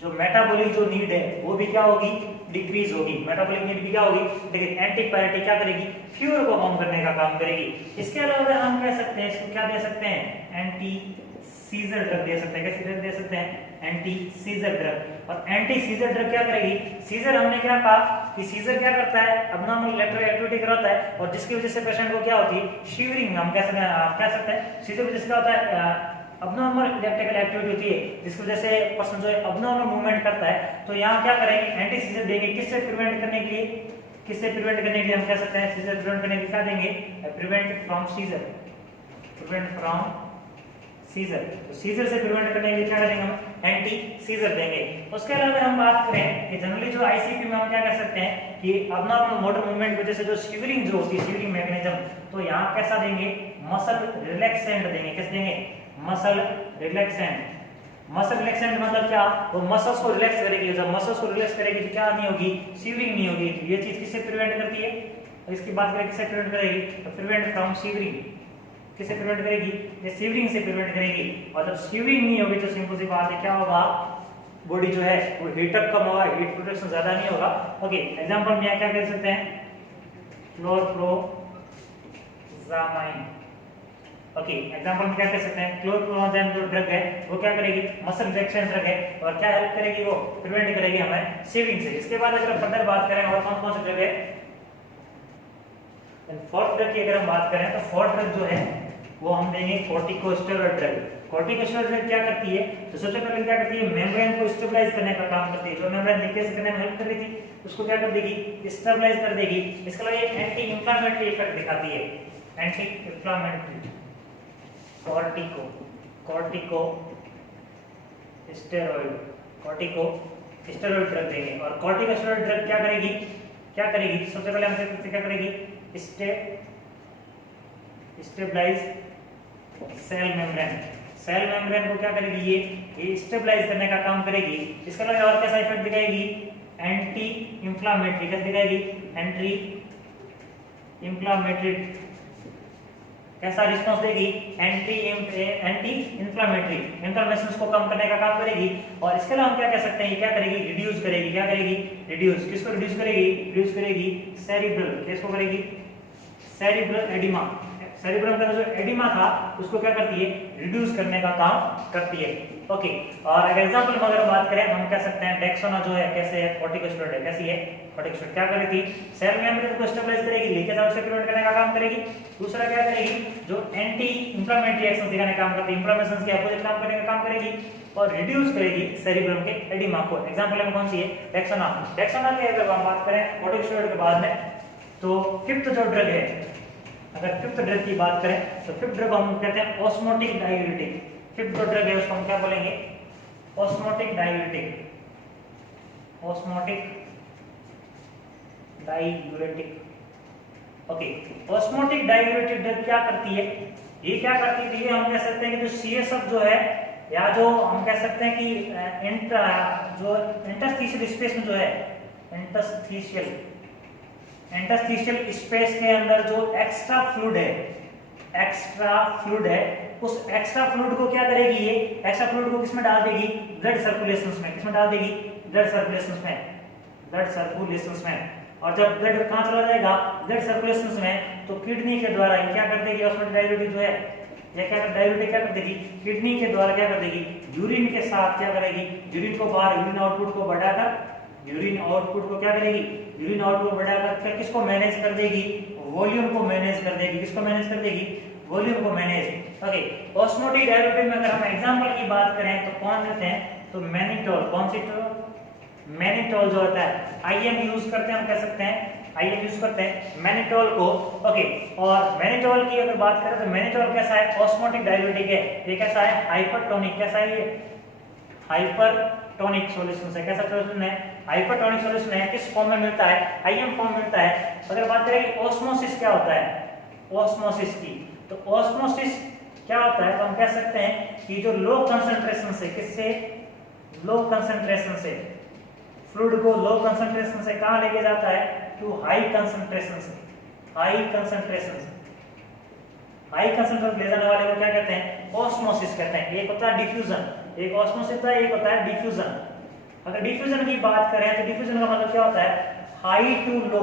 जो मेटाबॉलिक जो नीड है वो भी क्या होगी, डिक्रीज होगी। मेटाबॉलिक नीड भी क्या होगी, देखिए एंटीपायरेटिक क्या करेगी, फीवर को कम करने का काम करेगी। इसके अलावा हम कह सकते हैं इसको क्या दे सकते हैं, एंटी सीजर ड्रग दे सकते हैं। कैसे ड्रग दे सकते हैं, एंटी सीजर ड्रग। और एंटी सीजर ड्रग क्या करेगी, सीजर हमने क्या कहा कि सीजर क्या करता है, अबनॉर्मल इलेक्ट्रिकल एक्टिविटी कराता है, और जिसकी वजह से पेशेंट को क्या होती है, शिवरिंग, हम कह सकते हैं सीजर वजह से क्या होता है, अबनॉर्मल इलेक्ट्रिकल एक्टिविटी होती है, जिसकी वजह से पर्सन जो है अबनॉर्मल मूवमेंट करता है। तो यहाँ क्या करेंगे, एंटी सीजर देंगे, किससे प्रिवेंट करने के लिए, किससे प्रिवेंट करने के लिए हम कह सकते हैं सीजर प्रिवेंट करने के लिए क्या देंगे, prevent from seizure, prevent from seizure. तो सीजर से प्रिवेंट करने के लिए क्या करेंगे, हम एंटी सीजर देंगे। उसके अलावा हम बात करें कि जनरली जो आईसीपी में हम क्या कर सकते हैं कि अबनॉर्मल मोटर मूवमेंट की वजह से जो शिवरिंग जो होती है, शिवरिंग मैकेनिज्म, तो यहाँ कैसा देंगे, मसल रिलैक्सेंट देंगे। कैसे देंगे, मसल रिलैक्सेंट। मसल रिलैक्सेंट मतलब क्या, वो मसल्स को रिलैक्स करेगी। जब मसल्स को रिलैक्स करेगी तो क्या नहीं होगी, शिवरिंग नहीं होगी। ये चीज किससे प्रिवेंट करती है, इसकी बात करें किससे प्रिवेंट करेगी, तो प्रिवेंट फ्रॉम शिवरिंग, किसे प्रिवेंट करेगी? ये सीवरिंग से प्रिवेंट करेगी। और जब सीवरिंग नहीं होगी तो सिंपल सी बात है क्या होगा, बॉडी जो है वो हीटअप कम होगा, हीट प्रोडक्शन ज्यादा नहीं होगा। ओके, एग्जांपल में क्या कर सकते हैं, क्लोरप्रोजामाइन। ओके, एग्जांपल में क्या कर सकते हैं, क्लोरप्रोजामाइन जो ड्रग है वो क्या करेगी, मसल रिडक्शन ड्रग है और क्या हेल्प करेगी, वो प्रिवेंट करेगी हमें सीविंग से। इसके बाद अगर फर्दर बात करें और कौन कौन से ड्रग है, फोर्थ ड्रग की अगर हम बात करें तो फोर्थ ड्रग जो है वो हम देंगे कॉर्टिकोस्टेरॉइड ड्रग। कॉर्टिकोस्टेरॉइड ड्रग क्या करती है, तो सबसे पहले क्या करती है, मेम्ब्रेन को स्टेबलाइज करने का काम करती है। जो मेम्ब्रेन लीकेज करने में हेल्प कर रही थी उसको क्या कर देगी, स्टेबलाइज कर देगी। इसके अलावा ये एंटी इंफ्लेमेटरी इफेक्ट दिखाती है, एंटी इंफ्लेमेटरी। कॉर्टिकोस्टेरॉइड ड्रग देंगे। और कॉर्टिकोस्टेरॉइड ड्रग क्या करेगी, सबसे पहले हम क्या करेगी, स्टेबलाइज सेल मेम्ब्रेन को क्या करेगी, ये स्टेबलाइज करने का काम करेगी। इसके अलावा और कैसा इफेक्ट दिखाएगी, एंटी इंफ्लेमेटरी। कैसे दिखाएगी, एंटी इंफ्लेमेटरी। कैसा रिस्पांस देगी, एंटी इंफ्लेमेटरी, इन्फ्लेमेशन को कम करने का काम करेगी। और इसके अलावा हम क्या कह सकते हैं, क्या करेगी, रिड्यूस करेगी। क्या करेगी, रिड्यूस। किसको रिड्यूस करेगी, रिड्यूस करेगी सेरिब्रल। किसको करेगी, सेरिब्रल एडिमा। सेरिब्रम का जो एडिमा था उसको क्या करती है, रिड्यूस करने का काम करती है। ओके, और अगर एग्जांपल में अगर बात करें हम कह सकते हैं डेक्सोना जो है कैसे है, कॉर्टिकोस्टेरॉइड है। कैसी है, कॉर्टिकोस्टेरॉइड क्या करेगी, सेल मेम्ब्रेन को स्टेबलाइज करेगी, लीकेज आउट से प्रिवेंट करने का काम करेगी। दूसरा क्या करेगी, जो एंटी इंफ्लेमेटरी एक्शन दिखाने का काम करती है, इंफ्लेमेशन के अपोजिट काम करने का काम करेगी। और रिड्यूस करेगी सेरिब्रम के एडिमा को। एग्जांपल में कौन सी है, डेक्सोना। डेक्सोना की अगर हम बात करें कॉर्टिकोस्टेरॉइड के बाद में, तो फिफ्थ जो ड्रग है, अगर फिफ्थ ड्रग की बात करें तो फिफ्थ ड्रग हम कहते हैं ऑस्मोटिक डाययूरेटिक। फिफ्थ जो ड्रग है उसको हम क्या बोलेंगे, osmotic diuretic. Okay, osmotic diuretic drug क्या करती है, ये क्या करती है, ये हम कह सकते हैं कि जो सीएसएफ जो है, या जो हम कह सकते हैं कि इंटरस्टिशियल स्पेस में जो है, इंटरस्टिशियल स्पेस के अंदर जो एक्स्ट्रा फ्लूइड है, उस एक्स्ट्रा फ्लूइड को क्या करेगी, ये एक्स्ट्रा फ्लूइड को किसमें डाल देगी, ब्लड सर्कुलेशंस में। किसमें डाल देगी, ब्लड सर्कुलेशंस में। और जब ब्लड कहां चला जाएगा, ब्लड सर्कुलेशंस में, तो किडनी के द्वारा क्या कर देगी, ऑस्मोटिक डाययूरेटिक जो है, ये क्या डाययूरेटिक क्या कर देगी, किडनी के द्वारा क्या कर देगी, यूरिन के साथ क्या करेगी, यूरिन को बाहर, यूरिन आउटपुट को बढ़ाकर, यूरिन आउटपुट को क्या करेगी, यूरिन आउटपुट को बढ़ाकर किसको मैनेज कर देगी, वॉल्यूम को मैनेज कर देगी। किसको मैनेज कर देगी, वॉल्यूम को मैनेज। ओके, ऑस्मोटिक डाययूरेटिक में अगर हम एग्जांपल की बात करें तो कौन देते हैं, तो मैनिटोल। कौन सी, मैनिटोल जो होता है, आईएम यूज करते हैं, हम कह सकते हैं आईएम यूज करते हैं मैनिटोल को। ओके, और मैनिटोल की अगर बात करें तो मैनिटोल कैसा है, ऑस्मोटिक डाययूरेटिक है। ये कैसा है, हाइपरटोनिक। कैसा है ये, हाइपरटोनिक सॉल्यूशन है। कैसा सॉल्यूशन है, हाइपरटोनिक सॉल्यूशन है। किस फॉर्म में मिलता है, आईएम फॉर्म मिलता है। अगर बात करें ऑस्मोसिस क्या होता है, ऑस्मोसिस की, तो ऑस्मोसिस क्या होता है, तो हम कह सकते हैं कि जो लो कंसंट्रेशन से, किससे, लो कंसंट्रेशन से, फ्लूइड को लो कंसंट्रेशन से कहां लेके जाता है, टू हाई कंसंट्रेशन से। हाई कंसंट्रेशन ले जाने वाले को क्या कहते हैं, ऑस्मोसिस कहते हैं। एक होता है डिफ्यूजन, एक ऑस्मोसिस होता है, एक होता है डिफ्यूजन। अगर डिफ्यूजन की बात करें तो डिफ्यूजन का मतलब क्या होता है, हाई टू लो,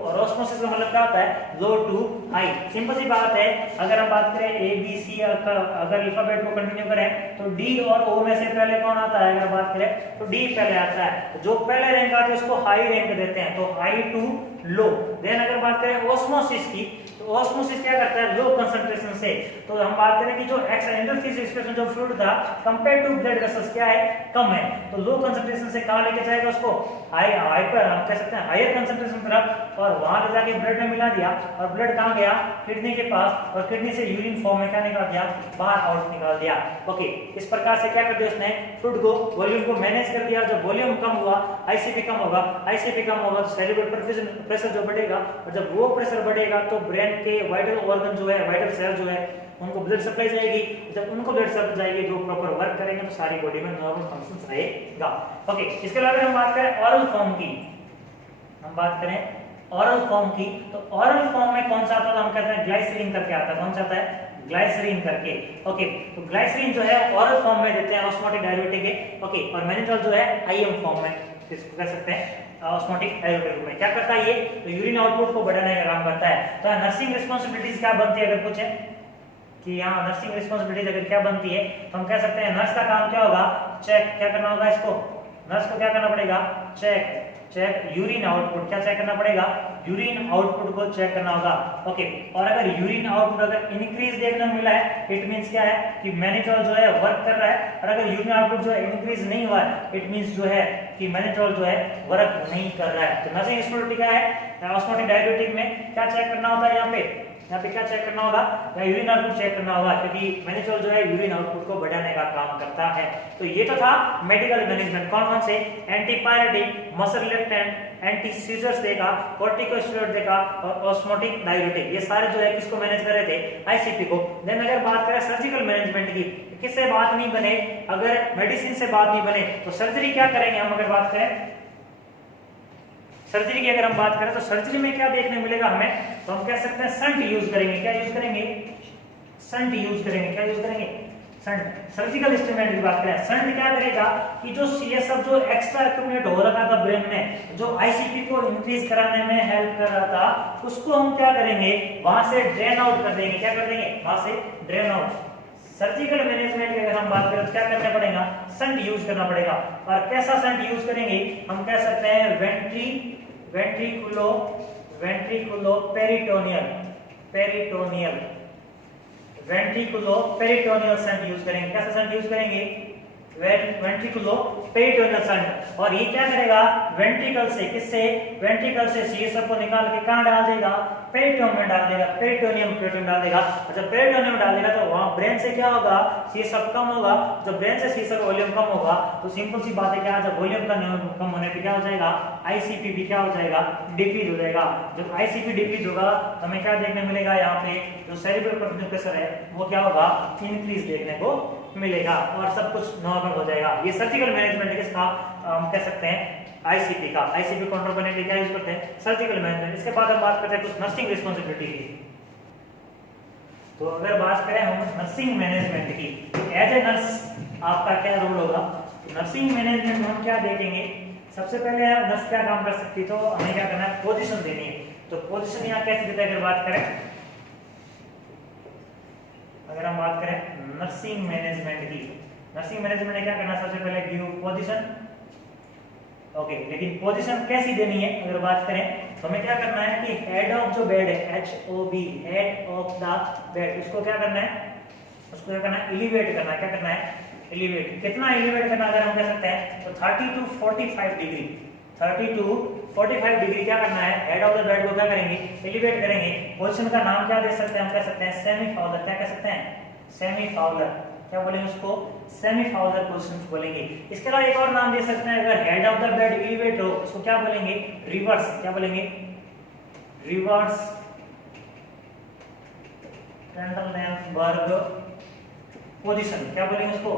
और ऑस्मोसिस का मतलब क्या होता है, लो टू हाई। सिंपल सी बात है, अगर हम बात करें ए बी सी, अगर अल्फाबेट को कंटिन्यू करें तो डी और ओ में से पहले कौन आता है, अगर बात करें तो डी पहले आता है। जो पहले रैंक आती है उसको हाई रैंक देते हैं, तो हाई टू लो। देन अगर बात करें ऑस्मोसिस की, तो ऑस्मोसिस क्या करता है, लो कंसंट्रेशन से। तो हम बात करें कि जो इंटरस्टिशियल स्पेस में जो फ्लूइड था कंपेयर टू ब्लड वेसल्स क्या है, कम है, तो लो कंसंट्रेशन से कहां लेके जाएगा उसको, हाइपर कह सकते हैं हायर कंसंट्रेशन तरफ, और वहां ले जाके ब्लड में मिला दिया, और ब्लड कहां गया, किडनी के पास, और किडनी से यूरिन फॉर्म में क्या निकाल दिया, बाहर आउट निकाल दिया। ओके, इस प्रकार से क्या कर दिया उसने, फ्लूइड को, वॉल्यूम को मैनेज कर दिया। जब वॉल्यूम कम हुआ, आईसीपी कम होगा तो सेरिब्रल प्रेशर जो बढ़ेगा, और जब वो प्रेशर बढ़ेगा तो ब्रेन के वाइटल ऑर्गन जो है, वाइटल सेल जो है, उनको ब्लड सप्लाई जाएगी। जब उनको ब्लड सप्लाई जाएगी, जो प्रॉपर वर्क करेंगे तो सारी बॉडी में नॉर्मल फंक्शंस रहेगा। ओके, इसके अलावा हम बात करें ऑरल फॉर्म की, हम बात करें ओरल फॉर्म की, तो ओरल फॉर्म में कौन सा आता है, हम कहते हैं ग्लाइसरीन करके आता है। कौन सा आता है, ग्लाइसरीन करके। ओके, तो ग्लाइसरीन जो है ओरल फॉर्म में देते हैं ऑस्मोटिक डाययूरेटिक है। ओके, और मैनिट्रोल जो है आईएम फॉर्म में, इसको कह सकते हैं ऑस्मोटिक डाययूरेटिक में। क्या करता है ये, तो यूरिन आउटपुट को बढ़ाने का काम करता है। तो नर्सिंग रिस्पांसिबिलिटीज क्या बनती है, अगर पूछे कि यहाँ नर्सिंग रिस्पांसिबिलिटीज अगर क्या बनती है, तो हम कह सकते हैं नर्स का काम क्या होगा, चेक, क्या करना होगा इसको, नर्स को क्या करना पड़ेगा, चेक यूरिन आउटपुट, क्या चेक करना पड़ेगा, यूरिन आउटपुट को चेक करना होगा। ओके, और अगर यूरिन आउटपुट अगर इंक्रीज देखने को मिला है, इट मींस क्या है कि मैनिट्रोल जो है वर्क कर रहा है। और अगर यूरिन आउटपुट जो है इंक्रीज नहीं हुआ है, इट मींस जो है कि मैनिट्रोल जो है वर्क नहीं कर रहा है। तो नर्सिंग रिस्पांसिबिलिटी क्या है, ऑस्मोटिक डाययूरेटिक में क्या चेक करना होता है, यहाँ पे क्या चेक करना होगा, या यूरिन आउटपुट चेक करना होगा, क्योंकि मैनिट्रोल जो है यूरिन आउटपुट को बढ़ाने का काम करता है। तो ये तो था मेडिकल मैनेजमेंट। कौन कौन से, antipyretic, muscle relaxant, anti seizures देगा, कॉर्टिकोस्टेरॉइड देगा और ऑस्मोटिक डाययूरेटिक, ये सारे जो है किसको मैनेज कर रहे थे, आईसीपी को। देन अगर बात करें सर्जिकल मैनेजमेंट की, किससे बात नहीं बने, अगर मेडिसिन से बात नहीं बने तो सर्जरी क्या करेंगे हम, अगर बात करें सर्जरी की, अगर हम बात करें तो सर्जरी में क्या देखने मिलेगा हमें, तो हम कह सकते हैं संट यूज करेंगे। क्या यूज करेंगे, संट यूज करेंगे। क्या यूज करेंगे, संट। सर्जिकल इंस्ट्रूमेंट की बात करें, संट क्या करेगा कि जो सीएसएफ जो एक्स्ट्रा एक्यूमुलेट हो रखा था ब्रेन में, जो आईसीपी को इंक्रीज कराने में हेल्प कर रहा था, उसको हम क्या करेंगे, वहां से ड्रेन आउट कर देंगे। क्या कर देंगे, वहां से ड्रेन आउट। सर्जिकल मैनेजमेंट की अगर हम बात करें तो क्या करना पड़ेगा, संट यूज करना पड़ेगा। और कैसा संट यूज करेंगे, हम कह सकते हैं वेंट्रिकुलो पेरिटोनियल संट यूज करेंगे। कैसा संट यूज करेंगे, वेंट्रिकुलो पेरिटोनियल संट। और ये क्या करेगा, वेंट्रिकल से, किससे, वेंट्रिकल से सीएसएफ को निकाल के कहां डाल देगा, पेरिटोनियम में डाल देगा, पेरिटोनियम डाल देगा। जब पेरिटोनियम डाल देगा तो वहां ब्रेन से क्या होगा, सीएसएफ कम होगा। जब ब्रेन से सीएसएफ वॉल्यूम कम होगा तो सिंपल सी बात है क्या, जब वॉल्यूम का कम होने पे क्या हो जाएगा, आईसीपी भी क्या हो जाएगा, डिक्रीज हो जाएगा। जब आईसीपी डिक्रीज होगा तो हमें क्या देखने मिलेगा, यहाँ पे जो सेरिब्रल प्रेशर है वो क्या होगा, इंक्रीज देखने को मिलेगा और सब कुछ नॉर्मल हो जाएगा। ये सर्जिकल मैनेजमेंट किसका, हम कह सकते हैं आईसीपी का। आईसीपी कंट्रोल करने के लिए क्या यूज करते हैं, सर्जिकल मैनेजमेंट। इसके बाद हम बात करते हैं कुछ नर्सिंग रिस्पांसिबिलिटी की। तो अगर बात करें हम नर्सिंग मैनेजमेंट की, तो एज ए नर्स आपका क्या रोल होगा, नर्सिंग मैनेजमेंट में हम क्या देखेंगे, सबसे पहले नर्स क्या काम कर सकती है, तो हमें क्या करना है, पोजीशन देनी है। तो पोजीशन यहाँ कैसे देते हैं, अगर बात करें, अगर हम बात करें नर्सिंग मैनेजमेंट की, नर्सिंग मैनेजमेंट में क्या करना है, सबसे पहले गिव पोजीशन। ओके, लेकिन पोजीशन कैसी देनी है अगर बात करें तो हमें क्या करना है कि हेड ऑफ जो बेड है, HOB, head of the bed, उसको क्या करना है, उसको क्या करना है, एलिवेट करना है। क्या करना है, एलिवेट। कितना एलिवेट करना, अगर हम कह सकते हैं तो 30 to 45 डिग्री, 30 to 45 डिग्री क्या करना है, हेड ऑफ द बेड को क्या करेंगे, एलिवेट करेंगे। पोजीशन का नाम क्या दे सकते हैं, हम कह सकते हैं सेमी फाउलर। क्या कह सकते हैं, सेमी फाउलर। क्या बोलेंगे उसको, सेमी फाउलर पोजीशन बोलेंगे। इसके अलावा एक और नाम दे सकते हैं, अगर head of the bed elevate हो उसको क्या बोलेंगे, रिवर्स। क्या बोलेंगे, रिवर्स ट्रेंडलबर्ग पोजीशन। क्या बोलेंगे उसको,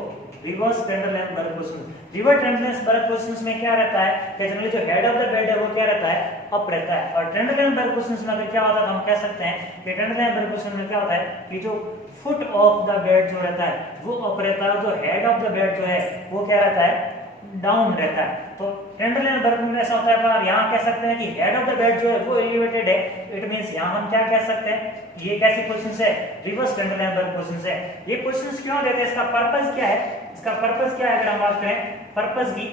रिवर्स ट्रेंडलबर्ग पोजीशन। रिवर्स ट्रेंडलबर्ग पोजीशन में क्या रहता है कि जनरली जो हेड ऑफ द बेड है वो क्या रहता है, अप रहता है। और ट्रेंडलबर्ग पोजीशन में अगर क्या होता है तो हम कह सकते हैं कि ट्रेंडलबर्ग पोजीशन में क्या होता है कि जो फुट ऑफ द बेड जो रहता है वो अप रहता है, जो हेड ऑफ द बेड जो है वो क्या रहता है, डाउन रहता है। तो ट्रेंडलबर्ग में ऐसा होता है, पर यहाँ कह सकते हैं कि हेड ऑफ द बेड जो है वो एलिवेटेड है। इट मींस यहाँ हम क्या कह सकते हैं, ये कैसी पोजीशन है, रिवर्स ट्रेंडलबर्ग पोजीशन है। ये पोजीशन क्यों देते हैं, इसका पर्पस क्या है, इसका पर्पस क्या है, अगर हम बात करें पर्पस की,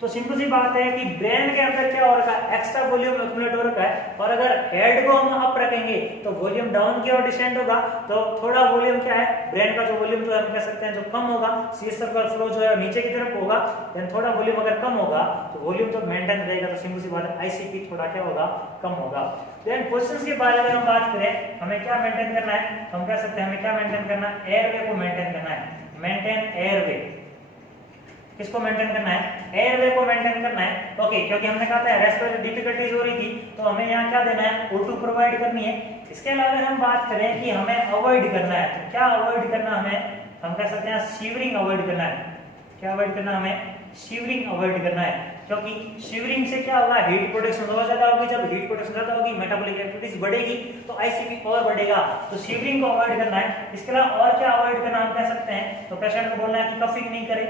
तो सिंपल सी बात है कि ब्रेन के अंदर क्या हो रखा है, एक्स्ट्रा वॉल्यूम एक्यूमुलेट हो रखा है। और अगर हेड को हम अप रखेंगे तो वॉल्यूम डाउन की ओर डिसेंड होगा, तो थोड़ा वॉल्यूम क्या है, ब्रेन का जो वॉल्यूम जो हम कह सकते हैं जो कम होगा, सीएसएफ का फ्लो जो है नीचे की तरफ होगा। देन थोड़ा वॉल्यूम अगर कम होगा तो वॉल्यूम तो मेंटेन रहेगा, तो सिंपल सी बात है आईसीपी थोड़ा क्या होगा, कम होगा। देन पोजीशंस के बारे में हम बात करें, हमें क्या मेंटेन करना है, हम कह सकते हैं हमें क्या मेंटेन करना है, एयरवे को मेंटेन करना है। मेंटेन एयरवे, किसको मेंटेन करना है, एयरवे को मेंटेन करना है। ओके, क्योंकि हमने कहा था रेस्पिरेटरी डिफिकल्टीज हो रही थी, तो हमें यहाँ क्या देना है, O2 प्रोवाइड करनी है। इसके अलावा हम बात करें कि हमें अवॉइड करना है, तो क्या अवॉइड करना हमें, हम कह सकते हैं शिवरिंग अवॉइड करना है। क्या अवॉइड करना हमें, शिवरिंग अवॉइड करना है। क्योंकि शिवरिंग से क्या होगा, हीट प्रोडक्शन बहुत ज्यादा होगी। जब हीट प्रोडक्शन ज्यादा होगी, मेटाबॉलिक एक्टिविटीज बढ़ेगी, तो आईसीपी और बढ़ेगा। तो शिवरिंग को अवॉइड करना है। इसके अलावा और क्या अवॉइड करना हम कह सकते हैं, तो पेशेंट को बोलना है कि कफिंग नहीं करे,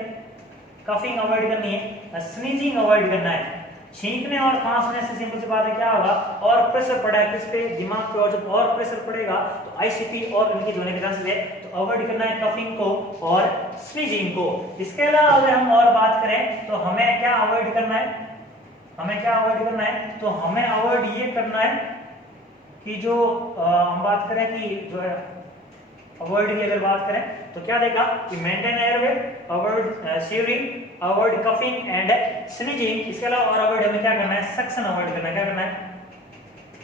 कफिंग अवॉइड करनी है, स्नीजिंग अवॉइड करना है। छींकने और खांसने से सिंपल सी बात है क्या होगा, और प्रेशर पड़ा है किस पे, दिमाग पे, और जब और प्रेशर पड़ेगा तो आईसीपी और इंक्रीज होने के चांसेस है। तो अवॉइड करना है कफिंग को और स्नीजिंग को। इसके अलावा अगर हम और बात करें तो हमें क्या अवॉइड करना है, हमें क्या अवॉइड करना है, तो हमें अवॉइड ये करना है कि जो हम बात करें कि जो है अवॉइड की अगर बात करें तो क्या देखा कि maintain airway, avoid shivering, avoid coughing and sneezing. इसके अलावा और अवॉइड हमें क्या करना है, सक्शन अवॉइड करना है। क्या करना है,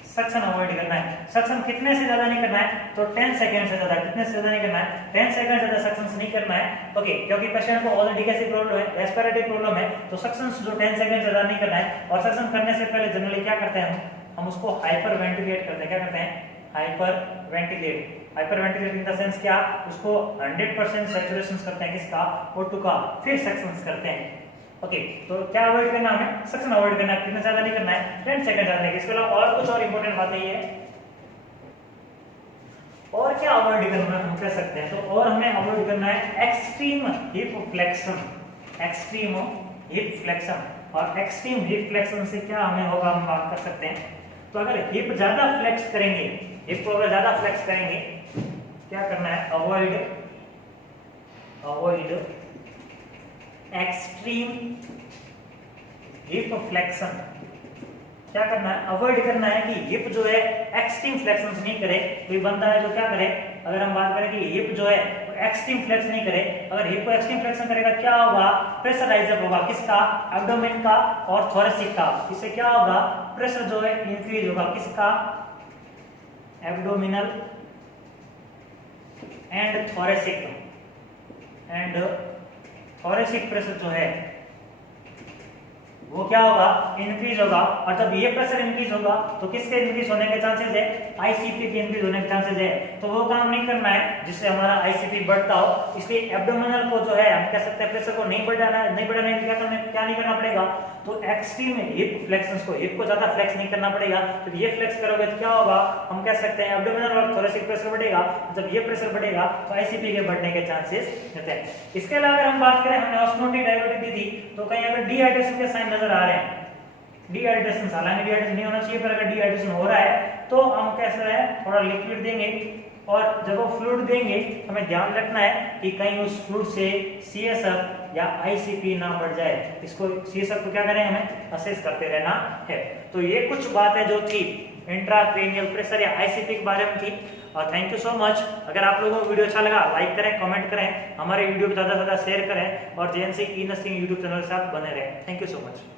सक्शन अवॉइड करना है। सक्शन कितने से ज्यादा नहीं करना है, तो 10 सेकंड से ज्यादा, कितने से ज्यादा नहीं करना है, 10 सेकंड से ज्यादा सक्शन नहीं करना है। ओके, क्योंकि पेशेंट को ऑलरेडी कैसी प्रॉब्लम है, रेस्पिरेटरी प्रॉब्लम है, तो सक्शन जो 10 सेकंड से ज्यादा नहीं करना है। और सक्शन करने से पहले जनरली क्या करते हैं हम उसको हाइपर वेंटिलेट करते हैं। क्या करते हैं, hyper ventilate. Hyper ventilate in the sense क्या, उसको 100% सैचुरेशन करते हैं किसका, O2 का, फिर सक्शन करते हैं। ओके, तो क्या अवॉइड करना है हमें, सक्शन अवॉइड करना है, कितना ज्यादा नहीं करना है, 10 सेकंड ज्यादा नहीं। इसके अलावा और कुछ और इंपॉर्टेंट बात ये है, और क्या अवॉइड करना है हम कह सकते हैं, तो और हमें अवॉइड करना है extreme hip flexion. Extreme hip flexion, और एक्सट्रीम हिप फ्लेक्शन से क्या हमें होगा हम बात कर सकते हैं। तो अगर हिप ज्यादा फ्लेक्स करेंगे, हिप को अगर ज्यादा फ्लेक्स करेंगे, क्या करना है, अवॉइड एक्सट्रीम हिप फ्लेक्शन। क्या करना है, अवॉइड करना है कि हिप जो है एक्सट्रीम फ्लेक्शन नहीं करे। कोई बंदा है जो क्या करे, अगर हम बात करें कि हिप जो है एक्सट्रीम फ्लेक्स नहीं करे, अगर हिप को एक्सट्रीम फ्लेक्शन करेगा क्या होगा, प्रेशराइजर होगा किसका, एब्डोमेन का और थोरेसिक का। इससे क्या होगा, प्रेशर जो है इंक्रीज होगा किसका, abdominal and thoracic, and thoracic pressure जो है वो क्या होगा, इंक्रीज होगा। और जब ये प्रेशर इंक्रीज होगा तो किसके इंक्रीज होने के चांसेस है, आईसीपी के इंक्रीज होने के चांसेस है। तो वो काम नहीं करना है जिससे हमारा आईसीपी बढ़ता हो। इसलिए एब्डोमिनल को जो है हम कह सकते हैं प्रेशर को नहीं बढ़ाना, नहीं बढ़ाने के क्या नहीं करना पड़ेगा, तो एक्सट्रीम हिप फ्लेक्शंस को, हिप को ज्यादा फ्लेक्स नहीं करना पड़ेगा। जब ये फ्लेक्स करोगे तो क्या होगा, हम कह सकते हैं एब्डोमिनल और थोरेसिक प्रेशर बढ़ेगा। जब ये प्रेशर बढ़ेगा तो आईसीपी के बढ़ने के चांसेस रहते हैं। इसके अलावा अगर हम बात करें, हमने ऑस्मोटिक डायबिटीज दी थी, तो कहीं अगर डिहाइड्रेशन के साइन नजर आ रहे हैं, डिहाइड्रेशन, हालांकि डिहाइड्रेशन नहीं होना चाहिए, पर अगर डिहाइड्रेशन हो रहा है तो हम कैसे है, थोड़ा लिक्विड देंगे, और जब वो फ्लूइड देंगे हमें ध्यान रखना है कि कहीं उस फ्लूइड से सीएसएफ या आईसीपी ना बढ़ जाए। इसको सीएसएफ को क्या करें, हमें असेस करते रहना है। तो ये कुछ बातें जो थी इंट्राक्रेनियल प्रेशर या आईसीपी के बारे में थी। और थैंक यू सो मच। अगर आप लोगों को वीडियो अच्छा लगा, लाइक करें, कमेंट करें, हमारे वीडियो को ज्यादा से ज्यादा शेयर करें, और JNC E nursing YouTube channel से आप बने रहें। Thank you so much.